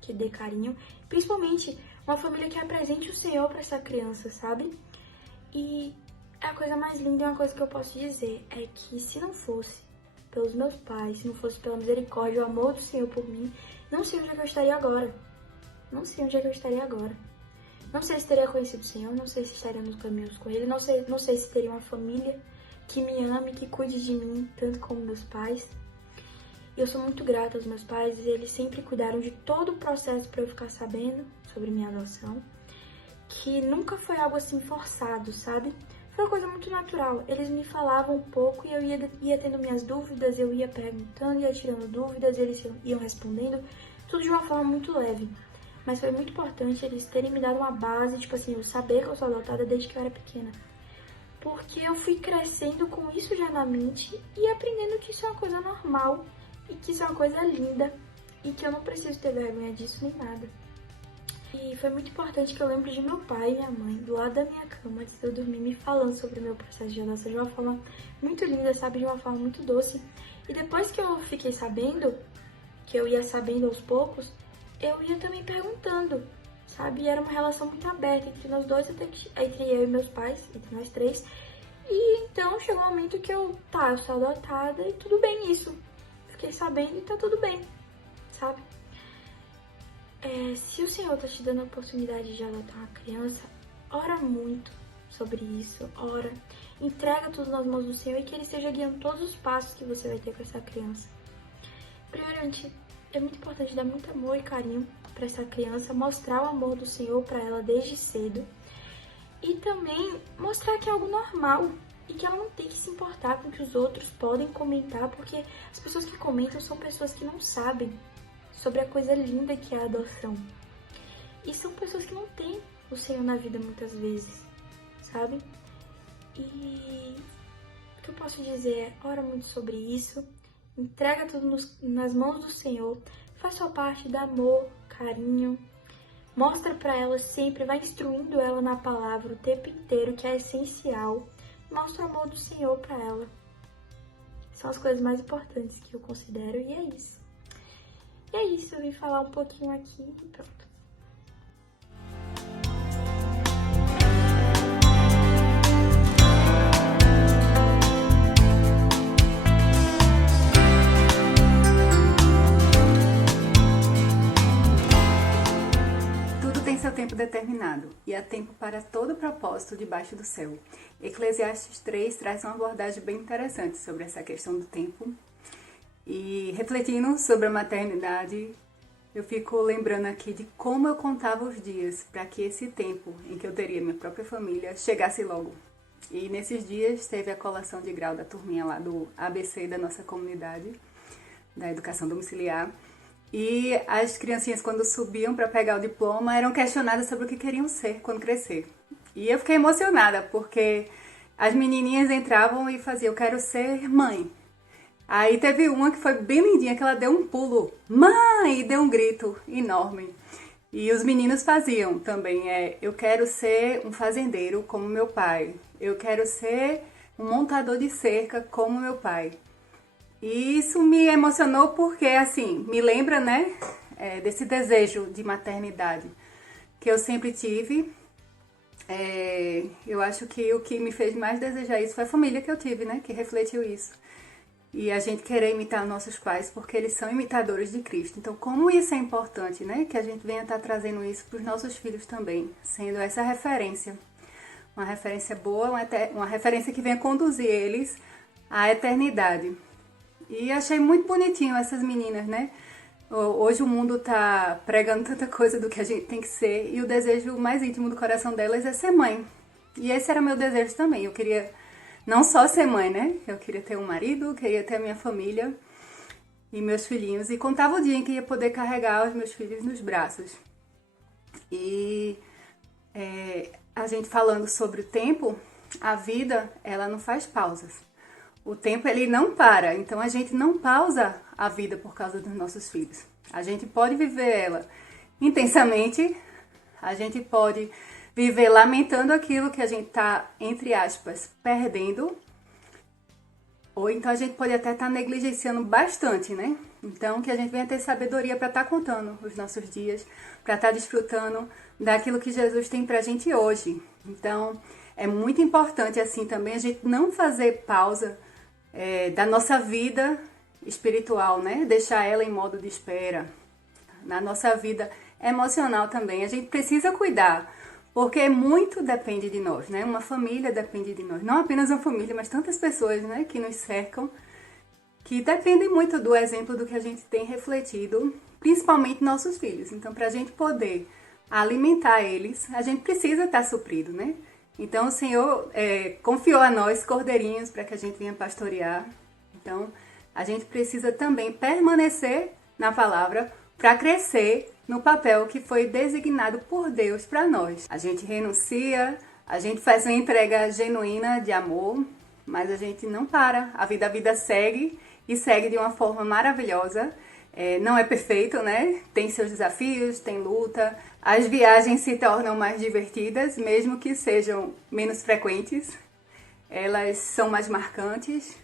que dê carinho, principalmente uma família que apresente o Senhor pra essa criança, sabe? E a coisa mais linda e uma coisa que eu posso dizer é que se não fosse pelos meus pais, se não fosse pela misericórdia e o amor do Senhor por mim, não sei onde é que eu estaria agora. Não sei onde é que eu estaria agora. Não sei se teria conhecido o Senhor, não sei se estaria nos caminhos com Ele, não sei se teria uma família que me ame, que cuide de mim, tanto como meus pais. E eu sou muito grata aos meus pais, e eles sempre cuidaram de todo o processo para eu ficar sabendo sobre minha adoção, que nunca foi algo assim forçado, sabe? Foi uma coisa muito natural. Eles me falavam um pouco e eu ia tendo minhas dúvidas, eu ia perguntando, ia tirando dúvidas, eles iam respondendo, tudo de uma forma muito leve. Mas foi muito importante eles terem me dado uma base, tipo assim, eu saber que eu sou adotada desde que eu era pequena. Porque eu fui crescendo com isso já na mente e aprendendo que isso é uma coisa normal e que isso é uma coisa linda e que eu não preciso ter vergonha disso nem nada. E foi muito importante que eu lembro de meu pai e minha mãe do lado da minha cama antes de eu dormir me falando sobre o meu processo de adoção de uma forma muito linda, sabe? De uma forma muito doce. E depois que eu fiquei sabendo, que eu ia sabendo aos poucos, eu ia também perguntando, sabe? E era uma relação muito aberta entre nós dois, entre eu e meus pais, entre nós três. E então chegou um momento que eu sou adotada e tudo bem isso. Fiquei sabendo e tá tudo bem, sabe? Se o Senhor tá te dando a oportunidade de adotar uma criança, ora muito sobre isso, ora. Entrega tudo nas mãos do Senhor e que Ele esteja guiando todos os passos que você vai ter com essa criança. Primeiramente, é muito importante dar muito amor e carinho para essa criança, mostrar o amor do Senhor para ela desde cedo e também mostrar que é algo normal e que ela não tem que se importar com o que os outros podem comentar, porque as pessoas que comentam são pessoas que não sabem sobre a coisa linda que é a adoção. E são pessoas que não têm o Senhor na vida muitas vezes, sabe? E o que eu posso dizer é, ora muito sobre isso, entrega tudo nas mãos do Senhor, faz sua parte, dá amor, carinho, mostra pra ela sempre, vai instruindo ela na palavra o tempo inteiro, que é essencial, mostra o amor do Senhor pra ela. São as coisas mais importantes que eu considero e é isso. E é isso, eu vim falar um pouquinho aqui e pronto. Tudo tem seu tempo determinado, e há tempo para todo propósito debaixo do céu. Eclesiastes 3 traz uma abordagem bem interessante sobre essa questão do tempo. E refletindo sobre a maternidade, eu fico lembrando aqui de como eu contava os dias para que esse tempo em que eu teria minha própria família chegasse logo. E nesses dias teve a colação de grau da turminha lá do ABC da nossa comunidade, da educação domiciliar. E as criancinhas, quando subiam para pegar o diploma, eram questionadas sobre o que queriam ser quando crescer. E eu fiquei emocionada, porque as menininhas entravam e faziam, eu quero ser mãe. Aí teve uma que foi bem lindinha, que ela deu um pulo, mãe, e deu um grito enorme. E os meninos faziam também, eu quero ser um fazendeiro como meu pai, eu quero ser um montador de cerca como meu pai. E isso me emocionou porque, assim, me lembra, né, desse desejo de maternidade que eu sempre tive. Eu acho que o que me fez mais desejar isso foi a família que eu tive, né, que refletiu isso. E a gente querer imitar nossos pais porque eles são imitadores de Cristo. Então, como isso é importante, né, que a gente venha estar trazendo isso para os nossos filhos também, sendo essa referência. Uma referência boa, uma referência que venha conduzir eles à eternidade. E achei muito bonitinho essas meninas, né? Hoje o mundo tá pregando tanta coisa do que a gente tem que ser e o desejo mais íntimo do coração delas é ser mãe. E esse era meu desejo também. Eu queria não só ser mãe, né? Eu queria ter um marido, queria ter a minha família e meus filhinhos. E contava o dia em que ia poder carregar os meus filhos nos braços. E a gente falando sobre o tempo, a vida, ela não faz pausas. O tempo, ele não para, então a gente não pausa a vida por causa dos nossos filhos. A gente pode viver ela intensamente, a gente pode viver lamentando aquilo que a gente está, entre aspas, perdendo, ou então a gente pode até estar negligenciando bastante, né? Então, que a gente venha ter sabedoria para estar contando os nossos dias, para estar desfrutando daquilo que Jesus tem pra gente hoje. Então, é muito importante, assim, também a gente não fazer pausa da nossa vida espiritual, né? Deixar ela em modo de espera. Na nossa vida emocional também. A gente precisa cuidar, porque muito depende de nós, né? Uma família depende de nós. Não apenas uma família, mas tantas pessoas, né, que nos cercam, que dependem muito do exemplo do que a gente tem refletido, principalmente nossos filhos. Então, para a gente poder alimentar eles, a gente precisa estar suprido, né? Então, o Senhor confiou a nós cordeirinhos para que a gente venha pastorear. Então, a gente precisa também permanecer na palavra para crescer no papel que foi designado por Deus para nós. A gente renuncia, a gente faz uma entrega genuína de amor, mas a gente não para. A vida segue e segue de uma forma maravilhosa. Não é perfeito, né? Tem seus desafios, tem luta. As viagens se tornam mais divertidas, mesmo que sejam menos frequentes. Elas são mais marcantes.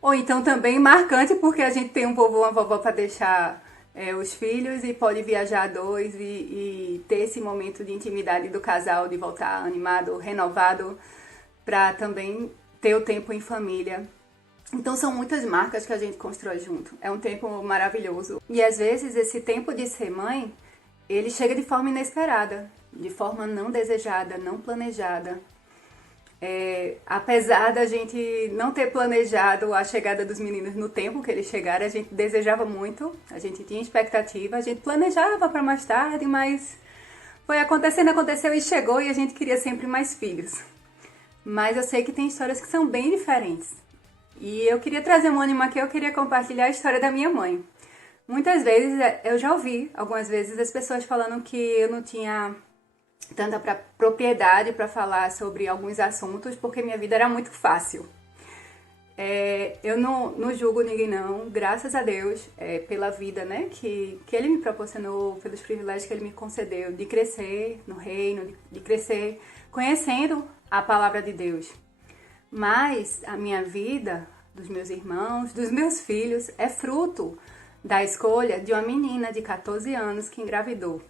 Ou então também marcante porque a gente tem um vovô, uma vovó para deixar os filhos e pode viajar a dois e ter esse momento de intimidade do casal, de voltar animado, renovado, para também ter o tempo em família. Então são muitas marcas que a gente constrói junto. É um tempo maravilhoso. E às vezes esse tempo de ser mãe, ele chega de forma inesperada, de forma não desejada, não planejada. Apesar da gente não ter planejado a chegada dos meninos no tempo que eles chegaram, a gente desejava muito, a gente tinha expectativa, a gente planejava para mais tarde, mas foi aconteceu e chegou e a gente queria sempre mais filhos. Mas eu sei que tem histórias que são bem diferentes. E eu queria trazer um ânimo aqui, eu queria compartilhar a história da minha mãe. Muitas vezes, eu já ouvi algumas vezes as pessoas falando que eu não tinha tanta propriedade para falar sobre alguns assuntos, porque minha vida era muito fácil. Eu não julgo ninguém não, graças a Deus, pela vida, né, que Ele me proporcionou, pelos privilégios que Ele me concedeu, de crescer no reino, de crescer conhecendo a palavra de Deus. Mas a minha vida, dos meus irmãos, dos meus filhos, é fruto da escolha de uma menina de 14 anos que engravidou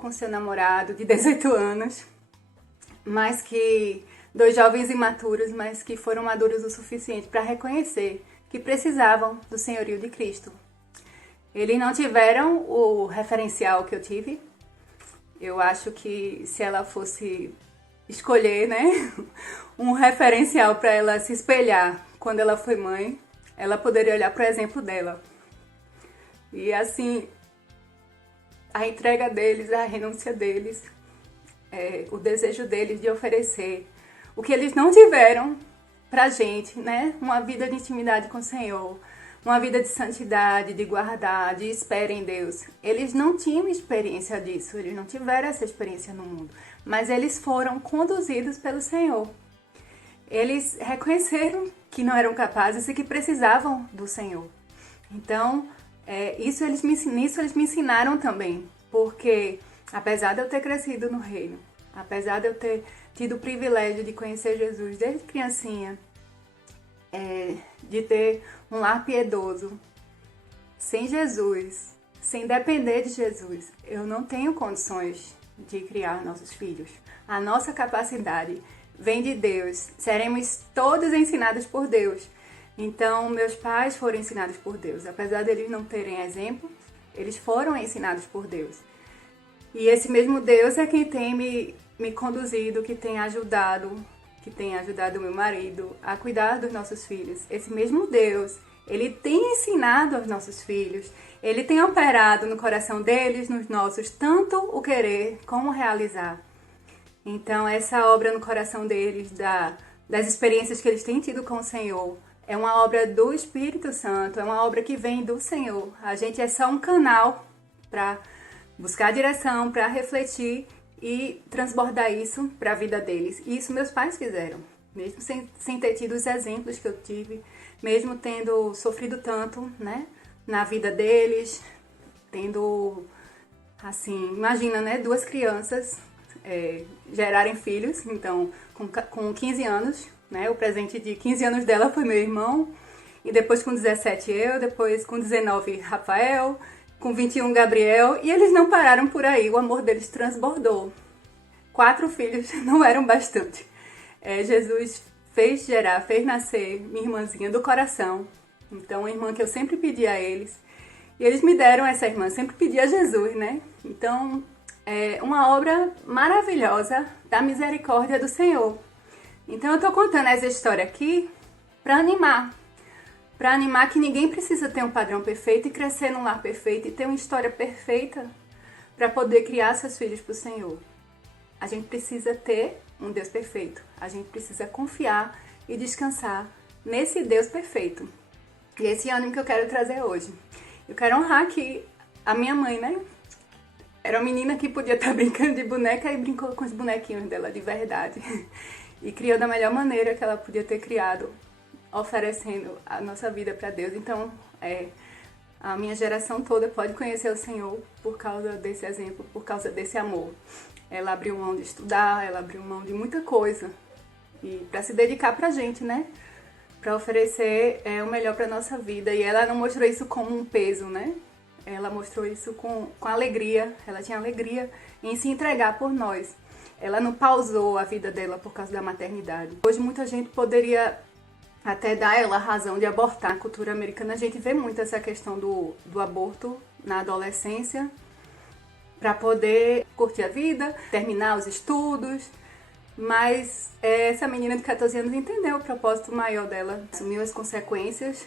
com seu namorado de 18 anos, mas que dois jovens imaturos, mas que foram maduros o suficiente para reconhecer que precisavam do senhorio de Cristo. Eles não tiveram o referencial que eu tive. Eu acho que se ela fosse escolher, né, um referencial para ela se espelhar quando ela foi mãe, ela poderia olhar para o exemplo dela. E assim, a entrega deles, a renúncia deles, o desejo deles de oferecer o que eles não tiveram pra gente, né? Uma vida de intimidade com o Senhor, uma vida de santidade, de guardar, de espera em Deus. Eles não tinham experiência disso, eles não tiveram essa experiência no mundo, mas eles foram conduzidos pelo Senhor. Eles reconheceram que não eram capazes e que precisavam do Senhor. Então, nisso eles me ensinaram também, porque apesar de eu ter crescido no reino, apesar de eu ter tido o privilégio de conhecer Jesus desde criancinha, de ter um lar piedoso. Sem Jesus, sem depender de Jesus, eu não tenho condições de criar nossos filhos. A nossa capacidade vem de Deus. Seremos todos ensinados por Deus. Então, meus pais foram ensinados por Deus. Apesar deles não terem exemplo, eles foram ensinados por Deus. E esse mesmo Deus é quem tem me conduzido, que tem ajudado o meu marido a cuidar dos nossos filhos. Esse mesmo Deus, Ele tem ensinado aos nossos filhos, Ele tem operado no coração deles, nos nossos, tanto o querer como o realizar. Então, essa obra no coração deles, das experiências que eles têm tido com o Senhor, é uma obra do Espírito Santo, é uma obra que vem do Senhor. A gente é só um canal para buscar direção, para refletir e transbordar isso para a vida deles. E isso meus pais fizeram, mesmo sem ter tido os exemplos que eu tive, mesmo tendo sofrido tanto, né, na vida deles, tendo, assim, imagina, né, 2 crianças gerarem filhos, então, com 15 anos, né, o presente de 15 anos dela foi meu irmão, e depois com 17 eu, depois com 19 Rafael, com 21 Gabriel, e eles não pararam por aí, o amor deles transbordou. 4 filhos não eram bastante. Jesus fez nascer minha irmãzinha do coração, então uma irmã que eu sempre pedi a eles, e eles me deram essa irmã, sempre pedi a Jesus, né? Então, é uma obra maravilhosa da misericórdia do Senhor. Então eu estou contando essa história aqui para animar que ninguém precisa ter um padrão perfeito e crescer num lar perfeito e ter uma história perfeita para poder criar seus filhos para o Senhor. A gente precisa ter um Deus perfeito, a gente precisa confiar e descansar nesse Deus perfeito. E esse ânimo que eu quero trazer hoje. Eu quero honrar aqui a minha mãe, né? Era uma menina que podia estar brincando de boneca e brincou com os bonequinhos dela de verdade. E criou da melhor maneira que ela podia ter criado, oferecendo a nossa vida para Deus. Então, a minha geração toda pode conhecer o Senhor por causa desse exemplo, por causa desse amor. Ela abriu mão de estudar, ela abriu mão de muita coisa. E para se dedicar pra gente, né? Para oferecer o melhor para nossa vida. E ela não mostrou isso como um peso, né? Ela mostrou isso com alegria. Ela tinha alegria em se entregar por nós. Ela não pausou a vida dela por causa da maternidade. Hoje muita gente poderia até dar ela a razão de abortar. Na cultura americana a gente vê muito essa questão do aborto na adolescência para poder curtir a vida, terminar os estudos. Mas essa menina de 14 anos entendeu o propósito maior dela, assumiu as consequências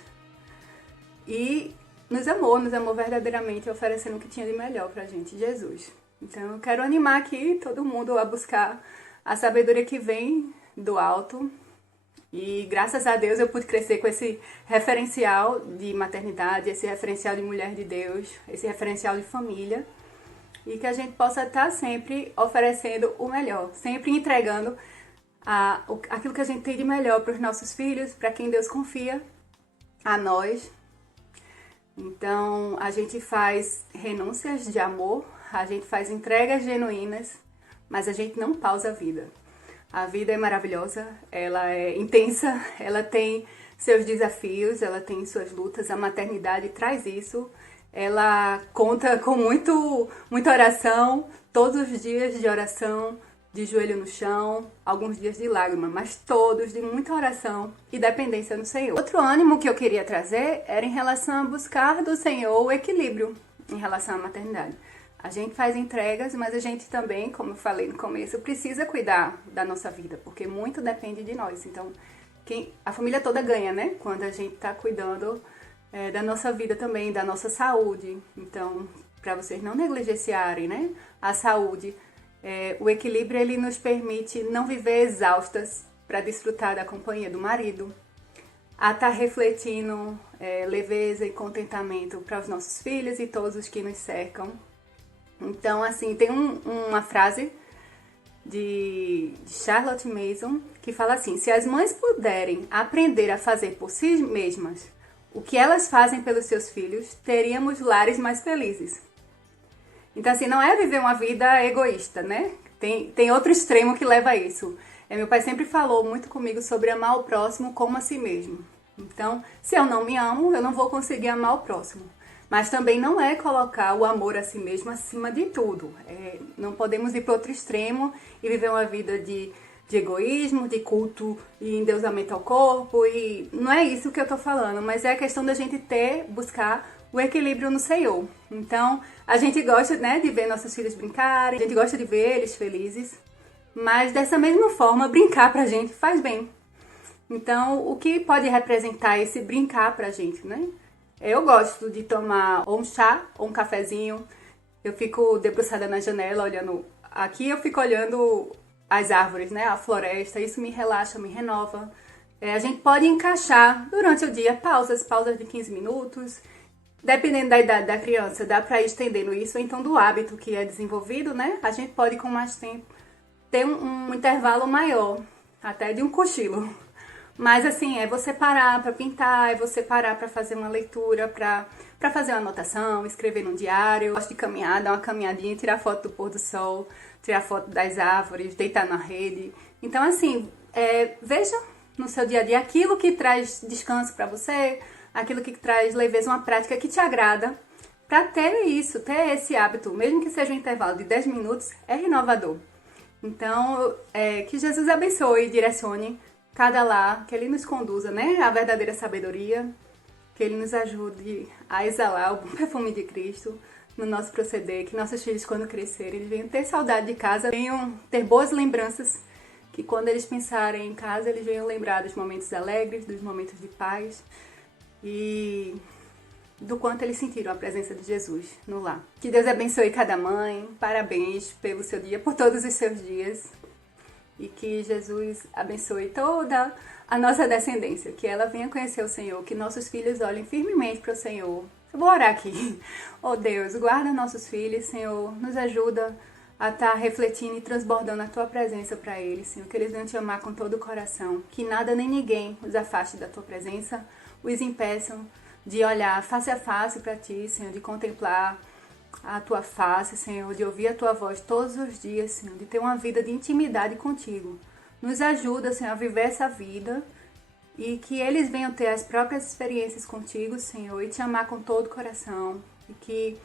e nos amou verdadeiramente, oferecendo o que tinha de melhor pra gente, Jesus. Então eu quero animar aqui todo mundo a buscar a sabedoria que vem do alto. E graças a Deus eu pude crescer com esse referencial de maternidade, esse referencial de mulher de Deus, esse referencial de família. E que a gente possa estar sempre oferecendo o melhor, sempre entregando aquilo que a gente tem de melhor para os nossos filhos, para quem Deus confia, a nós. Então, a gente faz renúncias de amor, a gente faz entregas genuínas, mas a gente não pausa a vida. A vida é maravilhosa, ela é intensa, ela tem seus desafios, ela tem suas lutas, a maternidade traz isso. Ela conta com muita oração, todos os dias de oração, de joelho no chão, alguns dias de lágrima, mas todos de muita oração e dependência no Senhor. Outro ânimo que eu queria trazer era em relação a buscar do Senhor o equilíbrio em relação à maternidade. A gente faz entregas, mas a gente também, como eu falei no começo, precisa cuidar da nossa vida, porque muito depende de nós. Então, a família toda ganha, né? Quando a gente está cuidando da nossa vida também, da nossa saúde. Então, para vocês não negligenciarem, né, a saúde, o equilíbrio ele nos permite não viver exaustas para desfrutar da companhia do marido, a estar refletindo leveza e contentamento para os nossos filhos e todos os que nos cercam. Então, assim, tem uma frase de Charlotte Mason que fala assim: se as mães puderem aprender a fazer por si mesmas o que elas fazem pelos seus filhos, teríamos lares mais felizes. Então, assim, não é viver uma vida egoísta, né? Tem outro extremo que leva a isso. Meu pai sempre falou muito comigo sobre amar o próximo como a si mesmo. Então, se eu não me amo, eu não vou conseguir amar o próximo. Mas também não é colocar o amor a si mesmo acima de tudo. Não podemos ir para outro extremo e viver uma vida de egoísmo, de culto e endeusamento ao corpo. E não é isso que eu tô falando, mas é a questão da gente buscar o equilíbrio no Senhor. Então, a gente gosta, né, de ver nossos filhos brincarem, a gente gosta de ver eles felizes, mas dessa mesma forma, brincar pra gente faz bem. Então, o que pode representar esse brincar pra gente, né? Eu gosto de tomar ou um chá ou um cafezinho. Eu fico debruçada na janela, olhando... Aqui eu fico olhando as árvores, né? A floresta. Isso me relaxa, me renova. A gente pode encaixar durante o dia pausas de 15 minutos. Dependendo da idade da criança, dá pra ir estendendo isso. Ou então do hábito que é desenvolvido, né? A gente pode, com mais tempo, ter um intervalo maior. Até de um cochilo. Mas assim, é você parar para pintar, é você parar para fazer uma leitura, para fazer uma anotação, escrever num diário. Eu gosto de caminhar, dar uma caminhadinha, tirar foto do pôr do sol, tirar foto das árvores, deitar na rede. Então assim, veja no seu dia a dia aquilo que traz descanso para você, aquilo que traz leveza, uma prática que te agrada. Para ter esse hábito, mesmo que seja um intervalo de 10 minutos, é renovador. Então, que Jesus abençoe e direcione cada lar, que Ele nos conduza, né, à verdadeira sabedoria, que Ele nos ajude a exalar o bom perfume de Cristo no nosso proceder, que nossos filhos, quando crescerem, eles venham ter saudade de casa, venham ter boas lembranças, que quando eles pensarem em casa, eles venham lembrar dos momentos alegres, dos momentos de paz e do quanto eles sentiram a presença de Jesus no lar. Que Deus abençoe cada mãe, parabéns pelo seu dia, por todos os seus dias. E que Jesus abençoe toda a nossa descendência, que ela venha conhecer o Senhor, que nossos filhos olhem firmemente para o Senhor. Eu vou orar aqui. Oh Deus, guarda nossos filhos, Senhor, nos ajuda a estar refletindo e transbordando a Tua presença para eles, Senhor, que eles venham Te amar com todo o coração, que nada nem ninguém os afaste da Tua presença, os impeçam de olhar face a face para Ti, Senhor, de contemplar a Tua face, Senhor, de ouvir a Tua voz todos os dias, Senhor, de ter uma vida de intimidade contigo. Nos ajuda, Senhor, a viver essa vida e que eles venham ter as próprias experiências contigo, Senhor, e Te amar com todo o coração e que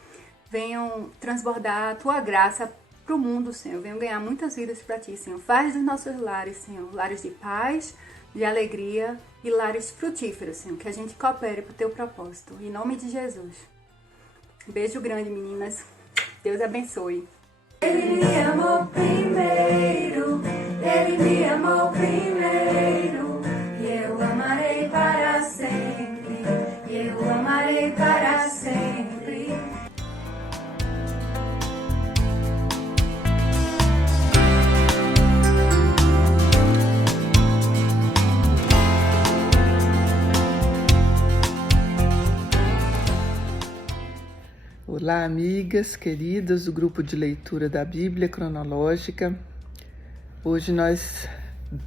venham transbordar a Tua graça para o mundo, Senhor, venham ganhar muitas vidas para Ti, Senhor. Faz dos nossos lares, Senhor, lares de paz, de alegria e lares frutíferos, Senhor, que a gente coopere para o Teu propósito. Em nome de Jesus. Beijo grande, meninas. Deus abençoe. Ele me amou primeiro, Ele me amou primeiro, e eu amarei para sempre, e eu amarei para sempre. Olá, amigas queridas do grupo de leitura da Bíblia Cronológica. Hoje nós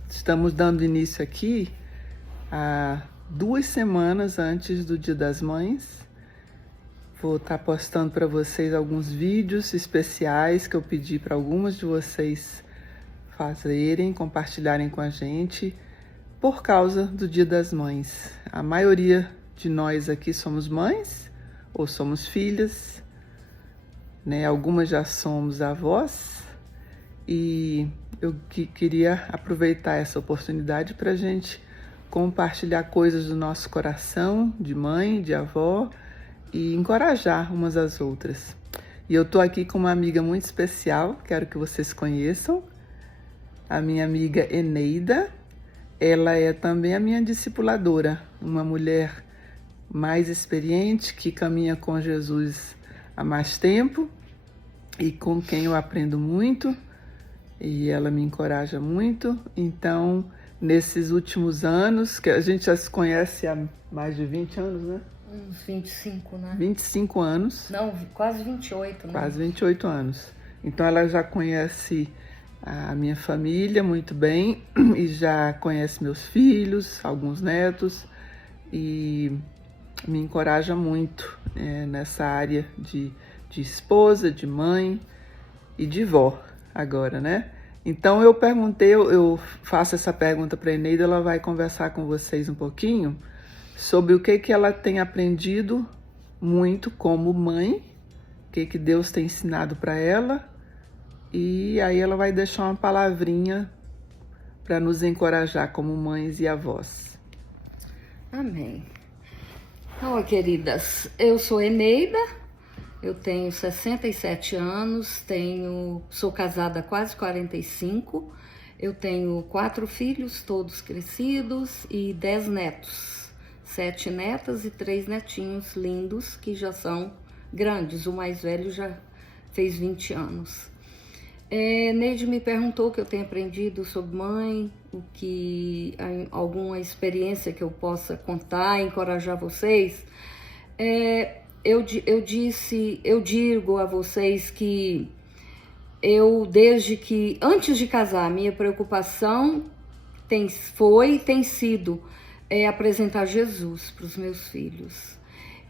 estamos dando início aqui a 2 semanas antes do Dia das Mães. Vou estar postando para vocês alguns vídeos especiais que eu pedi para algumas de vocês fazerem, compartilharem com a gente por causa do Dia das Mães. A maioria de nós aqui somos mães ou somos filhas, né? Algumas já somos avós, e eu queria aproveitar essa oportunidade para a gente compartilhar coisas do nosso coração, de mãe, de avó, e encorajar umas às outras. E eu tô aqui com uma amiga muito especial, quero que vocês conheçam, a minha amiga Eneida. Ela é também a minha discipuladora, uma mulher mais experiente, que caminha com Jesus há mais tempo e com quem eu aprendo muito, e ela me encoraja muito. Então, nesses últimos anos, que a gente já se conhece há mais de 20 anos, né? Uns 25, né? 25 anos. Não, quase 28, né? Quase 28 anos. Então, ela já conhece a minha família muito bem e já conhece meus filhos, alguns netos, e me encoraja muito nessa área de esposa, de mãe e de vó agora, né? Então eu perguntei, eu faço essa pergunta para a Eneida, ela vai conversar com vocês um pouquinho sobre o que ela tem aprendido muito como mãe, o que Deus tem ensinado para ela, e aí ela vai deixar uma palavrinha para nos encorajar como mães e avós. Amém. Olá, queridas, eu sou Eneida, eu tenho 67 anos, sou casada há quase 45, eu tenho 4 filhos, todos crescidos, e 10 netos, 7 netas e 3 netinhos lindos, que já são grandes, o mais velho já fez 20 anos. Neide me perguntou o que eu tenho aprendido sobre mãe, alguma experiência que eu possa contar, encorajar vocês. Eu digo a vocês que antes de casar, minha preocupação tem sido apresentar Jesus para os meus filhos.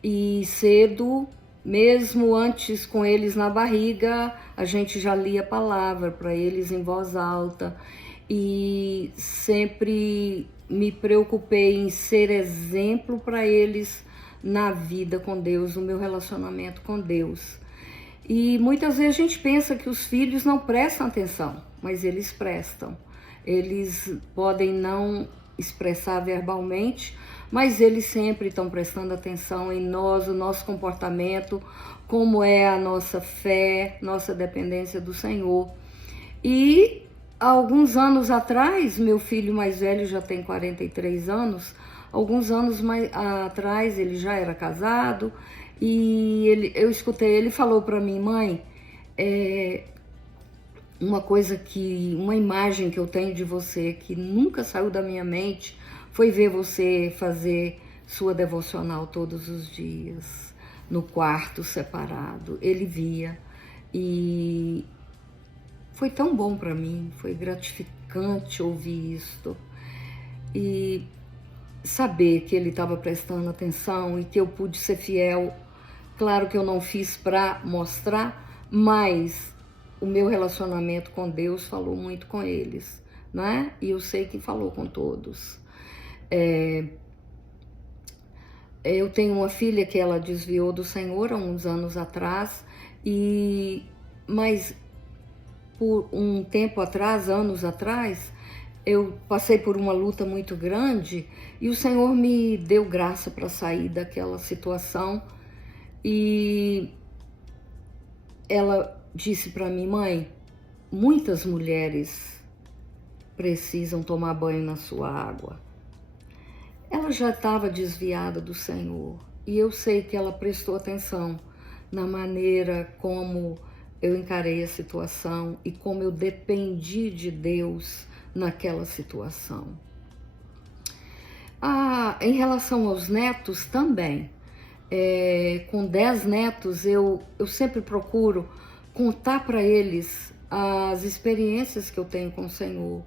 E cedo, mesmo antes com eles na barriga, a gente já lia a palavra para eles em voz alta. E sempre me preocupei em ser exemplo para eles na vida com Deus, no meu relacionamento com Deus. E muitas vezes a gente pensa que os filhos não prestam atenção, mas eles prestam. Eles podem não expressar verbalmente, mas eles sempre estão prestando atenção em nós, o nosso comportamento, como é a nossa fé, nossa dependência do Senhor. E há alguns anos atrás, meu filho mais velho já tem 43 anos, alguns anos atrás ele já era casado, e eu escutei, ele falou para mim: mãe, uma imagem que eu tenho de você que nunca saiu da minha mente foi ver você fazer sua devocional todos os dias, no quarto separado. Ele via e foi tão bom para mim, foi gratificante ouvir isto e saber que ele estava prestando atenção e que eu pude ser fiel. Claro que eu não fiz para mostrar, mas o meu relacionamento com Deus falou muito com eles, né? E eu sei que falou com todos. Eu tenho uma filha que ela desviou do Senhor há uns anos atrás, mas por um tempo atrás, anos atrás, eu passei por uma luta muito grande e o Senhor me deu graça para sair daquela situação. E ela disse para mim: mãe, muitas mulheres precisam tomar banho na sua água. Ela já estava desviada do Senhor e eu sei que ela prestou atenção na maneira como eu encarei a situação e como eu dependi de Deus naquela situação. Em relação aos netos também, com 10 netos eu sempre procuro contar para eles as experiências que eu tenho com o Senhor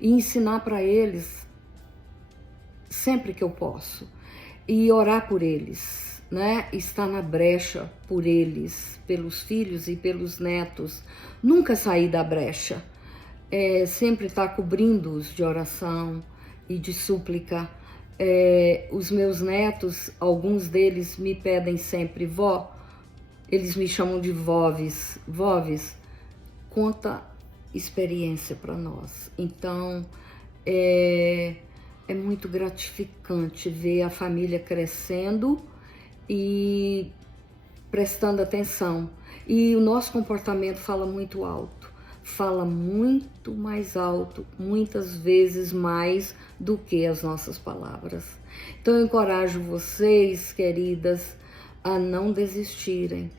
e ensinar para eles sempre que eu posso e orar por eles, né? Estar na brecha por eles, pelos filhos e pelos netos, nunca sair da brecha, sempre estar cobrindo-os de oração e de súplica. Os meus netos, alguns deles me pedem sempre: vó, eles me chamam de voves, conta experiência para nós. Então, é muito gratificante ver a família crescendo e prestando atenção. E o nosso comportamento fala muito alto, fala muito mais alto, muitas vezes mais do que as nossas palavras. Então eu encorajo vocês, queridas, a não desistirem,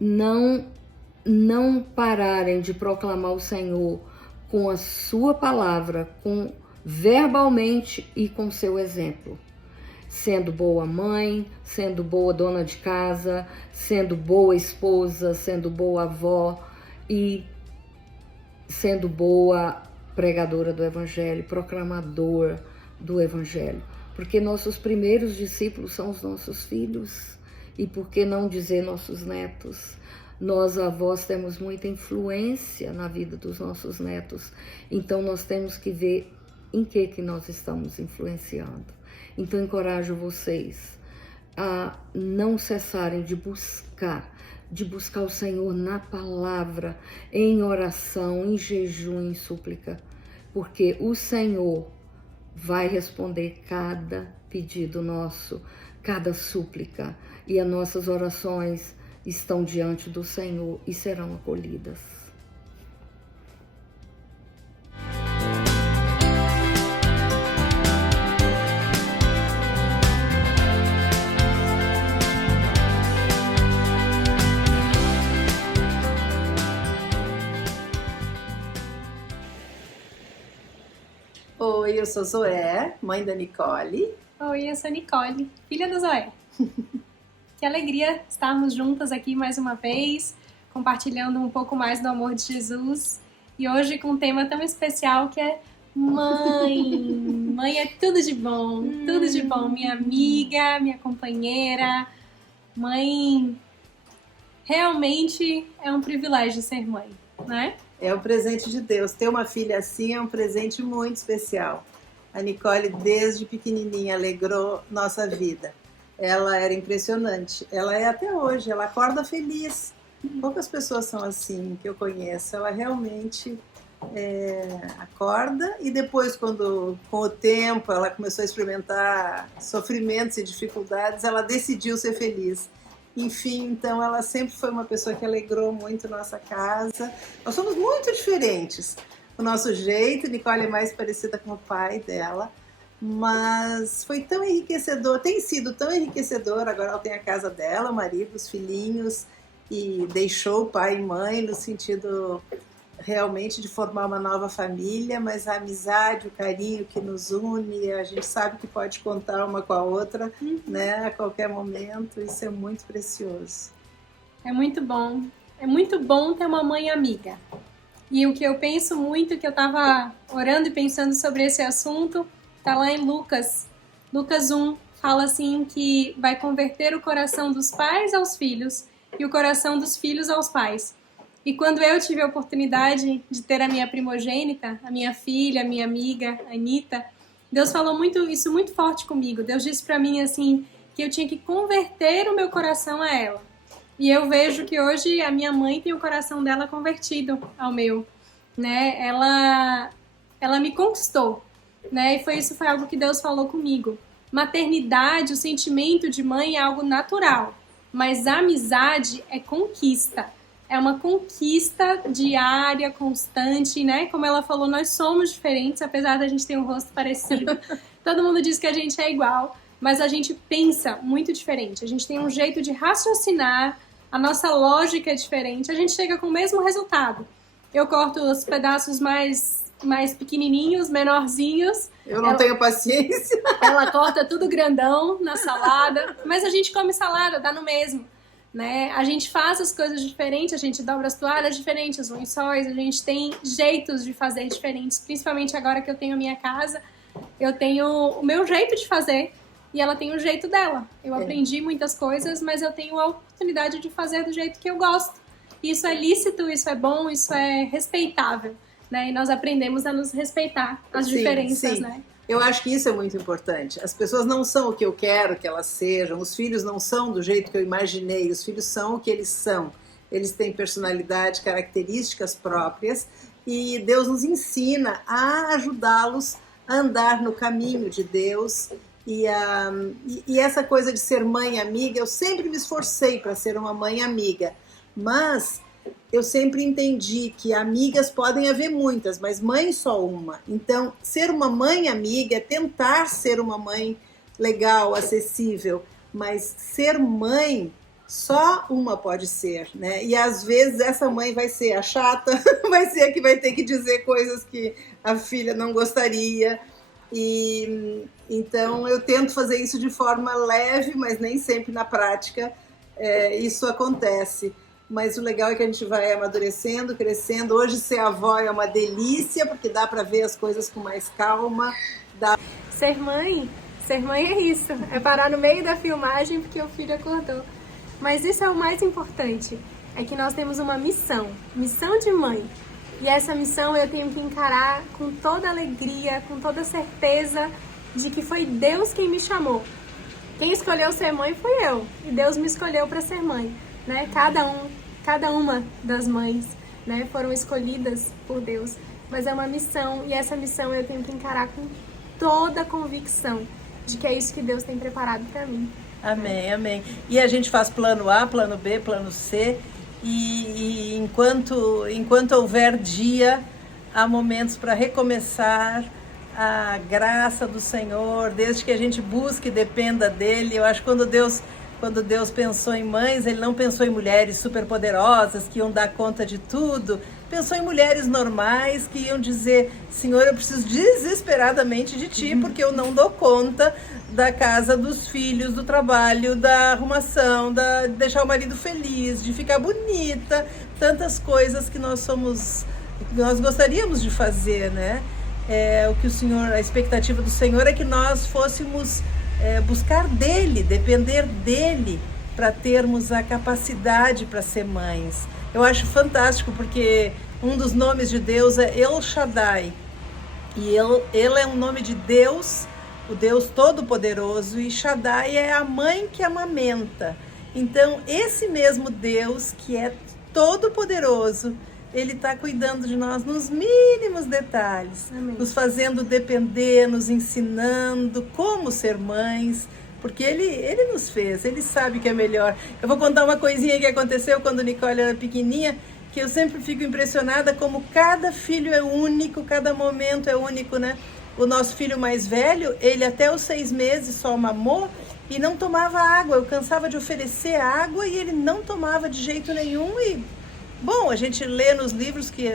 não pararem de proclamar o Senhor com a sua palavra, verbalmente e com seu exemplo. Sendo boa mãe, sendo boa dona de casa, sendo boa esposa, sendo boa avó e sendo boa pregadora do Evangelho, proclamadora do Evangelho. Porque nossos primeiros discípulos são os nossos filhos. E por que não dizer nossos netos? Nós, avós, temos muita influência na vida dos nossos netos. Então, nós temos que ver em que nós estamos influenciando. Então, encorajo vocês a não cessarem de buscar o Senhor na palavra, em oração, em jejum, em súplica, porque o Senhor vai responder cada pedido nosso, cada súplica, e as nossas orações estão diante do Senhor e serão acolhidas. Oi, eu sou Zoé, mãe da Nicole. Oi, eu sou Nicole, filha da Zoé. Que alegria estarmos juntas aqui mais uma vez, compartilhando um pouco mais do amor de Jesus. E hoje com um tema tão especial que é mãe. Mãe é tudo de bom, tudo de bom. Minha amiga, minha companheira. Mãe realmente é um privilégio ser mãe, né? É um presente de Deus. Ter uma filha assim é um presente muito especial. A Nicole, desde pequenininha, alegrou nossa vida. Ela era impressionante. Ela é até hoje, ela acorda feliz. Poucas pessoas são assim, que eu conheço. Ela realmente acorda e depois, quando com o tempo ela começou a experimentar sofrimentos e dificuldades, ela decidiu ser feliz. Enfim, então ela sempre foi uma pessoa que alegrou muito nossa casa. Nós somos muito diferentes. O nosso jeito, Nicole é mais parecida com o pai dela, mas foi tão enriquecedor, tem sido tão enriquecedor. Agora ela tem a casa dela, o marido, os filhinhos, e deixou o pai e mãe no sentido realmente de formar uma nova família, mas a amizade, o carinho que nos une, a gente sabe que pode contar uma com a outra, né, a qualquer momento. Isso é muito precioso. É muito bom ter uma mãe amiga. E o que eu penso muito, que eu estava orando e pensando sobre esse assunto, está lá em Lucas 1, fala assim que vai converter o coração dos pais aos filhos e o coração dos filhos aos pais. E quando eu tive a oportunidade de ter a minha primogênita, a minha filha, a minha amiga, a Anitta, Deus falou isso muito forte comigo. Deus disse para mim assim, que eu tinha que converter o meu coração a ela. E eu vejo que hoje a minha mãe tem o coração dela convertido ao meu, né? Ela me conquistou, né? E foi algo que Deus falou comigo. Maternidade, o sentimento de mãe é algo natural, mas a amizade é conquista. É uma conquista diária, constante, né? Como ela falou, nós somos diferentes, apesar da gente ter um rosto parecido. Todo mundo diz que a gente é igual, mas a gente pensa muito diferente. A gente tem um jeito de raciocinar, a nossa lógica é diferente, a gente chega com o mesmo resultado. Eu corto os pedaços mais pequenininhos, menorzinhos. Eu não tenho paciência. Ela corta tudo grandão na salada, mas a gente come salada, dá no mesmo. Né? A gente faz as coisas diferentes, a gente dobra as toalhas diferentes, os lençóis, a gente tem jeitos de fazer diferentes, principalmente agora que eu tenho a minha casa, eu tenho o meu jeito de fazer e ela tem o jeito dela. Eu aprendi muitas coisas, mas eu tenho a oportunidade de fazer do jeito que eu gosto. Isso é lícito, isso é bom, isso é respeitável, né? E nós aprendemos a nos respeitar as diferenças, sim. Né? Eu acho que isso é muito importante. As pessoas não são o que eu quero que elas sejam, os filhos não são do jeito que eu imaginei, os filhos são o que eles são. Eles têm personalidade, características próprias, e Deus nos ensina a ajudá-los a andar no caminho de Deus. E essa coisa de ser mãe amiga, eu sempre me esforcei para ser uma mãe amiga, mas eu sempre entendi que amigas podem haver muitas, mas mãe só uma. Então, ser uma mãe amiga é tentar ser uma mãe legal, acessível, mas ser mãe, só uma pode ser, né? E às vezes essa mãe vai ser a chata, vai ser a que vai ter que dizer coisas que a filha não gostaria. E então eu tento fazer isso de forma leve, mas nem sempre na prática isso acontece. Mas o legal é que a gente vai amadurecendo, crescendo. Hoje ser avó é uma delícia, porque dá para ver as coisas com mais calma. Ser mãe é isso, é parar no meio da filmagem porque o filho acordou. Mas isso é o mais importante, é que nós temos uma missão de mãe. E essa missão eu tenho que encarar com toda alegria, com toda certeza de que foi Deus quem me chamou. Quem escolheu ser mãe fui eu, e Deus me escolheu para ser mãe, né? Cada uma das mães, né, foram escolhidas por Deus, mas é uma missão, e essa missão eu tenho que encarar com toda a convicção de que é isso que Deus tem preparado para mim. Amém, amém. E a gente faz plano A, plano B, plano C, e enquanto houver dia, há momentos para recomeçar. A graça do Senhor, desde que a gente busque e dependa dele. Eu acho que quando Deus pensou em mães, ele não pensou em mulheres superpoderosas que iam dar conta de tudo. Pensou em mulheres normais que iam dizer: Senhor, eu preciso desesperadamente de ti, porque eu não dou conta da casa, dos filhos, do trabalho, da arrumação, de deixar o marido feliz, de ficar bonita, tantas coisas que nós gostaríamos de fazer, né? A expectativa do Senhor é que nós fôssemos buscar dele, depender dele, para termos a capacidade para ser mães. Eu acho fantástico, porque um dos nomes de Deus é El Shaddai, e ele é um nome de Deus, o Deus Todo-Poderoso, e Shaddai é a mãe que amamenta. Então, esse mesmo Deus, que é Todo-Poderoso, ele está cuidando de nós nos mínimos detalhes, amém, nos fazendo depender, nos ensinando como ser mães, porque ele nos fez, ele sabe o que é melhor. Eu vou contar uma coisinha que aconteceu quando Nicole era pequenininha, que eu sempre fico impressionada como cada filho é único, cada momento é único, né? O nosso filho mais velho, ele até os 6 meses só mamou e não tomava água. Eu cansava de oferecer água e ele não tomava de jeito nenhum. E bom, a gente lê nos livros que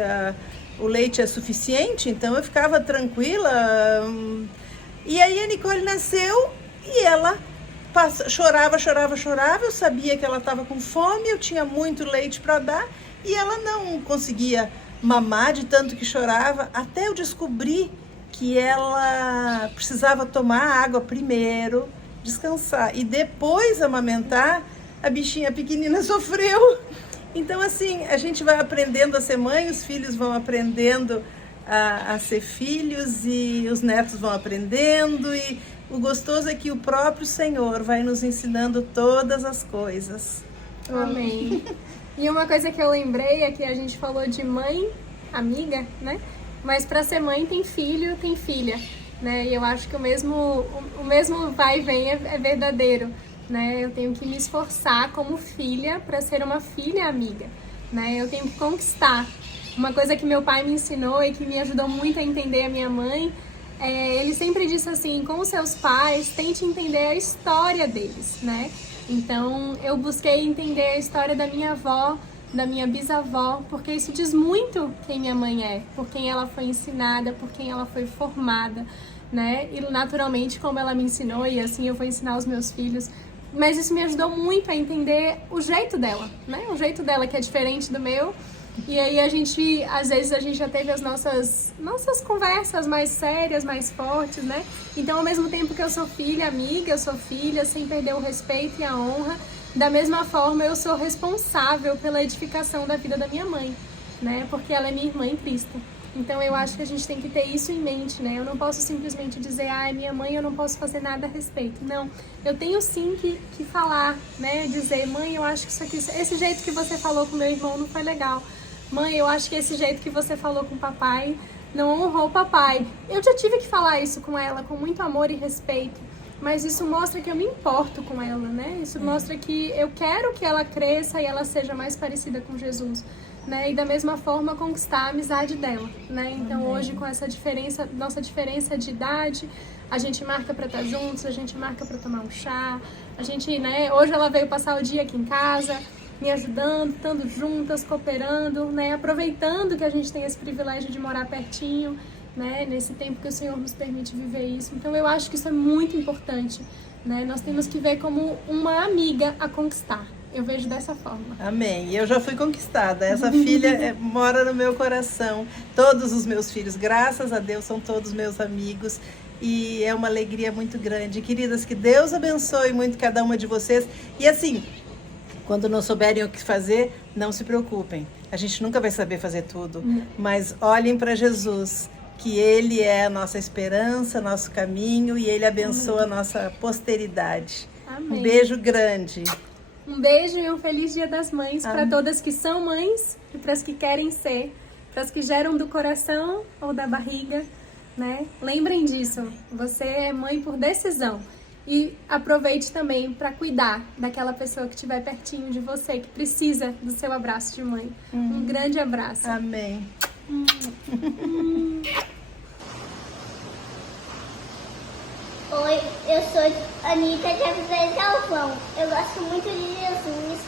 o leite é suficiente, então eu ficava tranquila. E aí a Nicole nasceu e ela chorava. Eu sabia que ela estava com fome, eu tinha muito leite para dar e ela não conseguia mamar de tanto que chorava, até eu descobri que ela precisava tomar água primeiro, descansar e depois amamentar. A bichinha pequenina sofreu. Então, assim, a gente vai aprendendo a ser mãe, os filhos vão aprendendo a ser filhos e os netos vão aprendendo. E o gostoso é que o próprio Senhor vai nos ensinando todas as coisas. Amém. E uma coisa que eu lembrei é que a gente falou de mãe, amiga, né? Mas para ser mãe tem filho, tem filha, né? E eu acho que o mesmo vai e vem é verdadeiro. Né? Eu tenho que me esforçar como filha para ser uma filha amiga, né? Eu tenho que conquistar. Uma coisa que meu pai me ensinou e que me ajudou muito a entender a minha mãe, ele sempre disse assim: com os seus pais, tente entender a história deles, né? Então eu busquei entender a história da minha avó, da minha bisavó, porque isso diz muito quem minha mãe é, por quem ela foi ensinada, por quem ela foi formada, né? E naturalmente como ela me ensinou, e assim eu vou ensinar os meus filhos. Mas isso me ajudou muito a entender o jeito dela, né? O jeito dela que é diferente do meu. E aí às vezes a gente já teve as nossas conversas mais sérias, mais fortes, né? Então, ao mesmo tempo que eu sou filha, amiga, eu sou filha, sem perder o respeito e a honra, da mesma forma eu sou responsável pela edificação da vida da minha mãe, né? Porque ela é minha irmã em Cristo. Então eu acho que a gente tem que ter isso em mente, né? Eu não posso simplesmente dizer, minha mãe, eu não posso fazer nada a respeito. Não, eu tenho sim que falar, né? Dizer, mãe, eu acho que isso aqui, esse jeito que você falou com meu irmão não foi legal. Mãe, eu acho que esse jeito que você falou com o papai não honrou o papai. Eu já tive que falar isso com ela, com muito amor e respeito. Mas isso mostra que eu me importo com ela, né? Isso mostra que eu quero que ela cresça e ela seja mais parecida com Jesus. Né? E da mesma forma conquistar a amizade dela, né? Então hoje com essa diferença, nossa diferença de idade, a gente marca para estar juntos, a gente marca para tomar um chá, a gente, né? Hoje ela veio passar o dia aqui em casa, me ajudando, estando juntas, cooperando, né? Aproveitando que a gente tem esse privilégio de morar pertinho, né? Nesse tempo que o Senhor nos permite viver isso. Então eu acho que isso é muito importante, né? Nós temos que ver como uma amiga a conquistar. Eu vejo dessa forma. Amém. Eu já fui conquistada. Essa filha mora no meu coração. Todos os meus filhos, graças a Deus, são todos meus amigos. E é uma alegria muito grande. Queridas, que Deus abençoe muito cada uma de vocês. E assim, Quando não souberem o que fazer, não se preocupem. A gente nunca vai saber fazer tudo, mas olhem para Jesus, que Ele é a nossa esperança, nosso caminho, e Ele abençoa a nossa posteridade. Amém. Um beijo grande. Um beijo e um feliz Dia das Mães para todas que são mães e para as que querem ser, para as que geram do coração ou da barriga, né? Lembrem disso, você é mãe por decisão. E aproveite também para cuidar daquela pessoa que estiver pertinho de você, que precisa do seu abraço de mãe. Um grande abraço. Amém. Oi, eu sou Anitta de Aviver Galvão. Eu gosto muito de Jesus.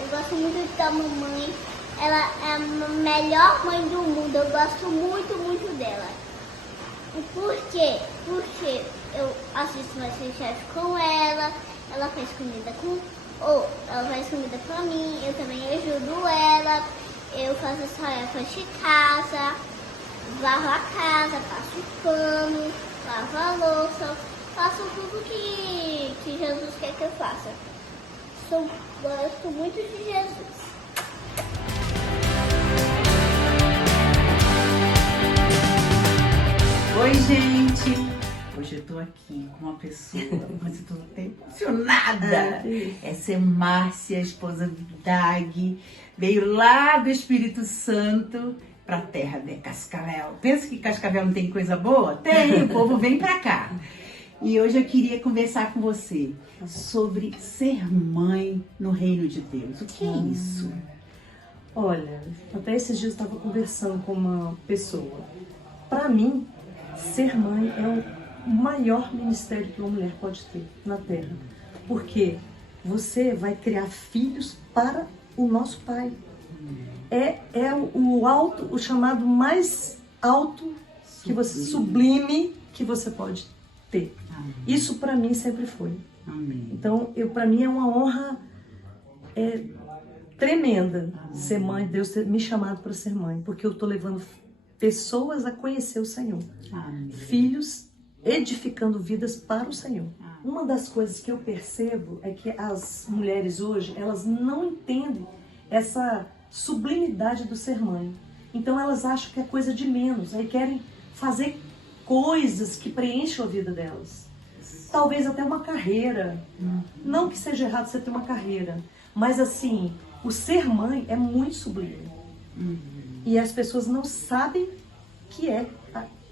Eu gosto muito da mamãe. Ela é a melhor mãe do mundo. Eu gosto muito, muito dela. Por quê? Porque eu assisto Masterchef com ela. Ela faz comida ela faz comida pra mim. Eu também ajudo ela. Eu faço as tarefas de casa. Lavo a casa, passo o pano, lavo a louça, faço tudo que Jesus quer que eu faça. Gosto muito de Jesus. Oi, gente! Hoje eu tô aqui com uma pessoa, mas eu tô até emocionada. Essa é Márcia, esposa do Dag, veio lá do Espírito Santo pra terra de Cascavel. Pensa que Cascavel não tem coisa boa? Tem, o povo vem pra cá. E hoje eu queria conversar com você sobre ser mãe no reino de Deus. O que é isso? Olha, até esses dias eu estava conversando com uma pessoa. Para mim, ser mãe é o maior ministério que uma mulher pode ter na Terra. Porque você vai criar filhos para o nosso Pai. É o chamado mais alto que você sublime que você pode ter. Amém. Isso para mim sempre foi. Amém. Então, para mim é uma honra tremenda ser mãe, Deus ter me chamado para ser mãe, porque eu estou levando pessoas a conhecer o Senhor. Amém. Filhos edificando vidas para o Senhor. Uma das coisas que eu percebo é que as mulheres hoje, elas não entendem essa sublimidade do ser mãe. Então elas acham que é coisa de menos, aí querem fazer coisas que preencham a vida delas. Talvez até uma carreira. Não que seja errado você ter uma carreira, mas assim, o ser mãe é muito sublime. E as pessoas não sabem que é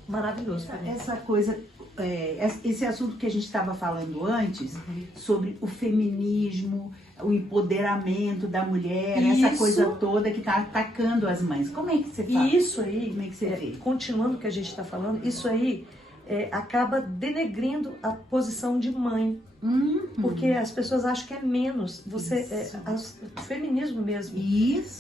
maravilhoso. Essa coisa, esse assunto que a gente estava falando antes, sobre o feminismo, o empoderamento da mulher, essa coisa toda que está atacando as mães. Como é que você fala? E isso aí, como é que você vê? Continuando o que a gente está falando, isso aí acaba denegrindo a posição de mãe. Porque as pessoas acham que é menos. O feminismo mesmo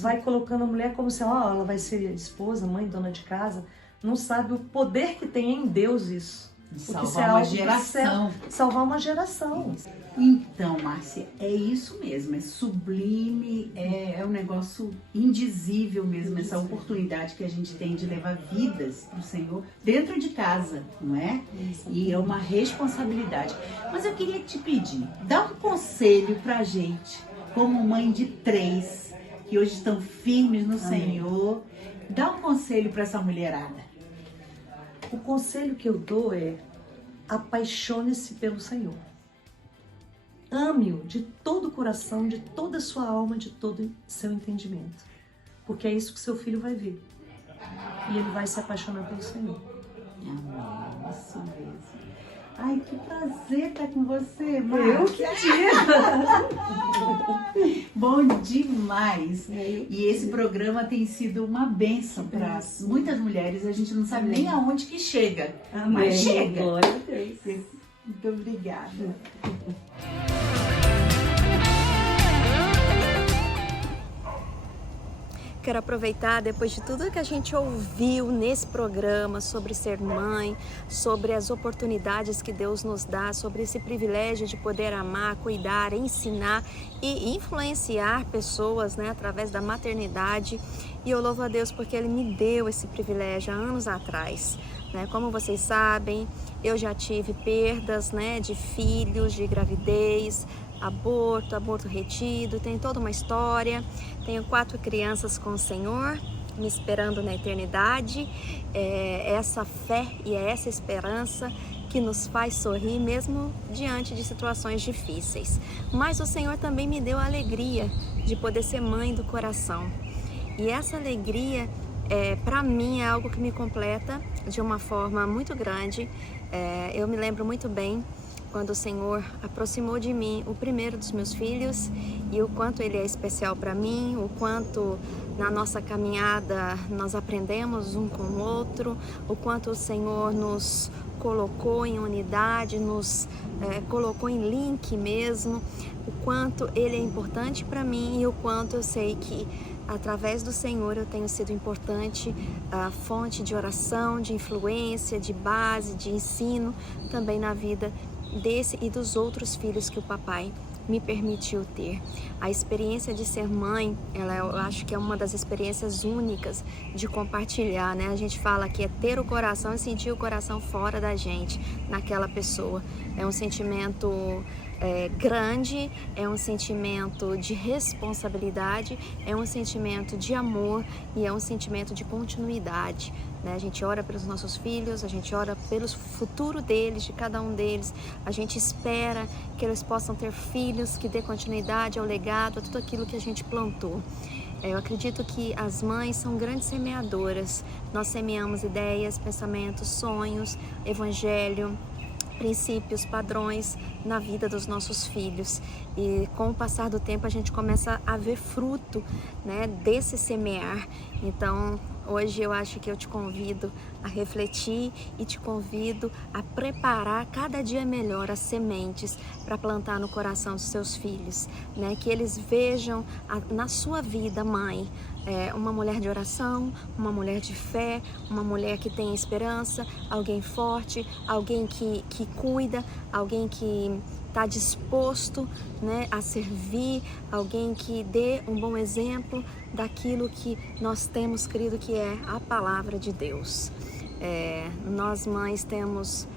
vai colocando a mulher como se ela vai ser esposa, mãe, dona de casa. Não sabe o poder que tem em Deus isso. Salvar uma geração. Salvar uma geração. Então, Márcia, é isso mesmo, é sublime, é um negócio indizível mesmo, essa oportunidade que a gente tem de levar vidas para o Senhor dentro de casa, não é? E é uma responsabilidade. Mas eu queria te pedir, dá um conselho pra gente, como mãe de 3, que hoje estão firmes no Senhor, dá um conselho para essa mulherada. O conselho que eu dou é: apaixone-se pelo Senhor. Ame-o de todo o coração, de toda a sua alma, de todo o seu entendimento. Porque é isso que seu filho vai ver. E ele vai se apaixonar pelo Senhor. Amém, isso mesmo. Ai, que prazer estar com você, Márcia. Eu que digo. Bom demais. E esse programa tem sido uma bênção para muitas mulheres. A gente não sabe nem aonde que chega. Mas chega. Glória a Deus. Muito obrigada. Quero aproveitar, depois de tudo que a gente ouviu nesse programa sobre ser mãe, sobre as oportunidades que Deus nos dá, sobre esse privilégio de poder amar, cuidar, ensinar e influenciar pessoas, né, através da maternidade. E eu louvo a Deus porque Ele me deu esse privilégio há anos atrás. né? Como vocês sabem, eu já tive perdas, né, de filhos, de gravidez, aborto retido, tem toda uma história. Tenho 4 crianças com o Senhor, me esperando na eternidade. É essa fé e é essa esperança que nos faz sorrir mesmo diante de situações difíceis. Mas o Senhor também me deu a alegria de poder ser mãe do coração. E essa alegria, para mim, é algo que me completa de uma forma muito grande. Eu me lembro muito bem quando o Senhor aproximou de mim o primeiro dos meus filhos e o quanto ele é especial para mim, o quanto na nossa caminhada nós aprendemos um com o outro, o quanto o Senhor nos colocou em unidade, nos colocou em link mesmo, o quanto ele é importante para mim e o quanto eu sei que através do Senhor eu tenho sido importante, fonte de oração, de influência, de base, de ensino também na vida desse e dos outros filhos que o papai me permitiu ter. A experiência de ser mãe, eu acho que é uma das experiências únicas de compartilhar, né? A gente fala que é ter o coração e sentir o coração fora da gente, naquela pessoa. É um sentimento grande, é um sentimento de responsabilidade, é um sentimento de amor e é um sentimento de continuidade, né? A gente ora pelos nossos filhos, a gente ora pelo futuro deles, de cada um deles, a gente espera que eles possam ter filhos que dê continuidade ao legado, a tudo aquilo que a gente plantou. Eu acredito que as mães são grandes semeadoras. Nós semeamos ideias, pensamentos, sonhos, evangelho, princípios, padrões na vida dos nossos filhos. E com o passar do tempo a gente começa a ver fruto, né, desse semear. Então hoje eu acho que eu te convido a refletir e te convido a preparar cada dia melhor as sementes para plantar no coração dos seus filhos, né? Que eles vejam na sua vida, mãe, uma mulher de oração, uma mulher de fé, uma mulher que tem esperança, alguém forte, alguém que cuida, alguém que está disposto, né, a servir, alguém que dê um bom exemplo daquilo que nós temos crido que é a palavra de Deus. Nós mães temos,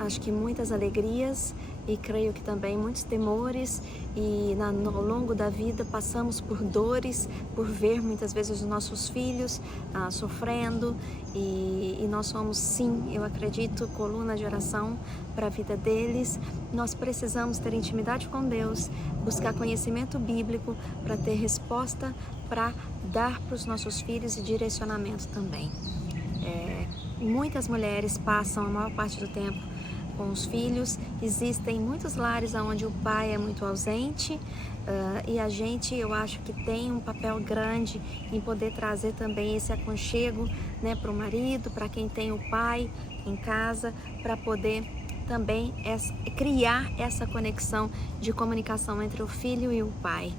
acho que muitas alegrias e creio que também muitos temores e ao longo da vida passamos por dores, por ver muitas vezes os nossos filhos sofrendo e nós somos, sim, eu acredito, coluna de oração para a vida deles. Nós precisamos ter intimidade com Deus, buscar conhecimento bíblico para ter resposta para dar para os nossos filhos e direcionamento também. Muitas mulheres passam a maior parte do tempo com os filhos, existem muitos lares onde o pai é muito ausente e a gente, eu acho que tem um papel grande em poder trazer também esse aconchego, né, para o marido, para quem tem o pai em casa, para poder também criar essa conexão de comunicação entre o filho e o pai.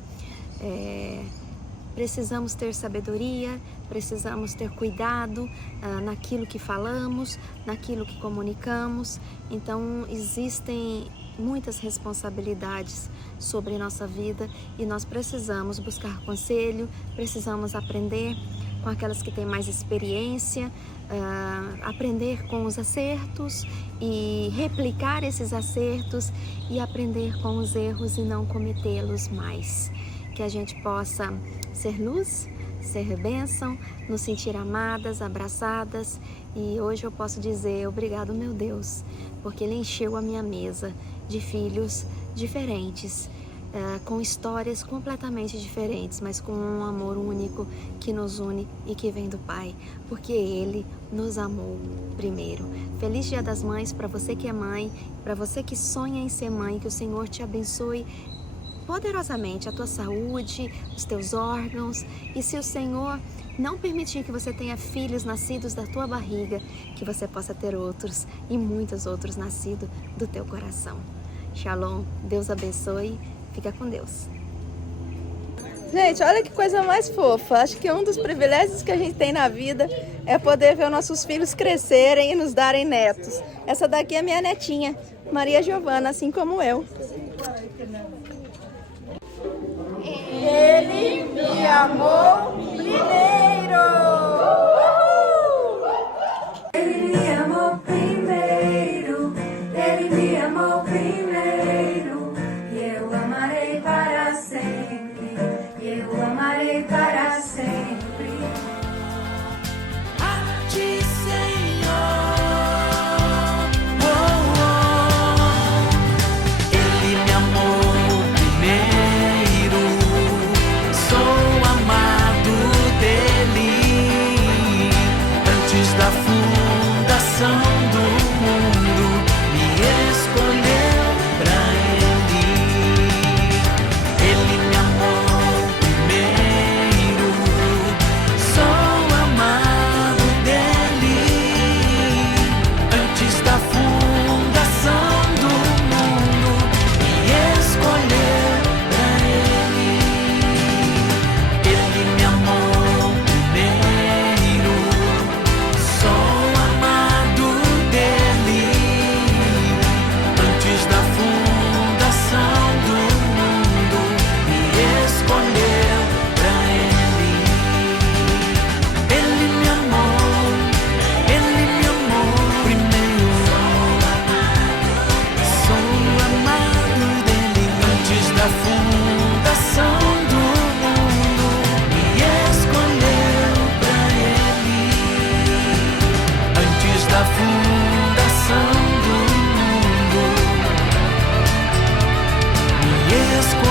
Precisamos ter sabedoria, precisamos ter cuidado naquilo que falamos, naquilo que comunicamos. Então, existem muitas responsabilidades sobre nossa vida e nós precisamos buscar conselho, precisamos aprender com aquelas que têm mais experiência, aprender com os acertos e replicar esses acertos e aprender com os erros e não cometê-los mais. Que a gente possa ser luz, ser bênção, nos sentir amadas, abraçadas. E hoje eu posso dizer obrigado, meu Deus, porque Ele encheu a minha mesa de filhos diferentes, com histórias completamente diferentes, mas com um amor único que nos une e que vem do Pai, porque Ele nos amou primeiro. Feliz Dia das Mães para você que é mãe, para você que sonha em ser mãe, que o Senhor te abençoe poderosamente a tua saúde, os teus órgãos, e se o Senhor não permitir que você tenha filhos nascidos da tua barriga, que você possa ter outros e muitos outros nascidos do teu coração. Shalom, Deus abençoe, fica com Deus. Gente, olha que coisa mais fofa. Acho que um dos privilégios que a gente tem na vida é poder ver os nossos filhos crescerem e nos darem netos. Essa daqui é minha netinha, Maria Giovana, assim como eu. Ele me amou primeiro! Páscoa.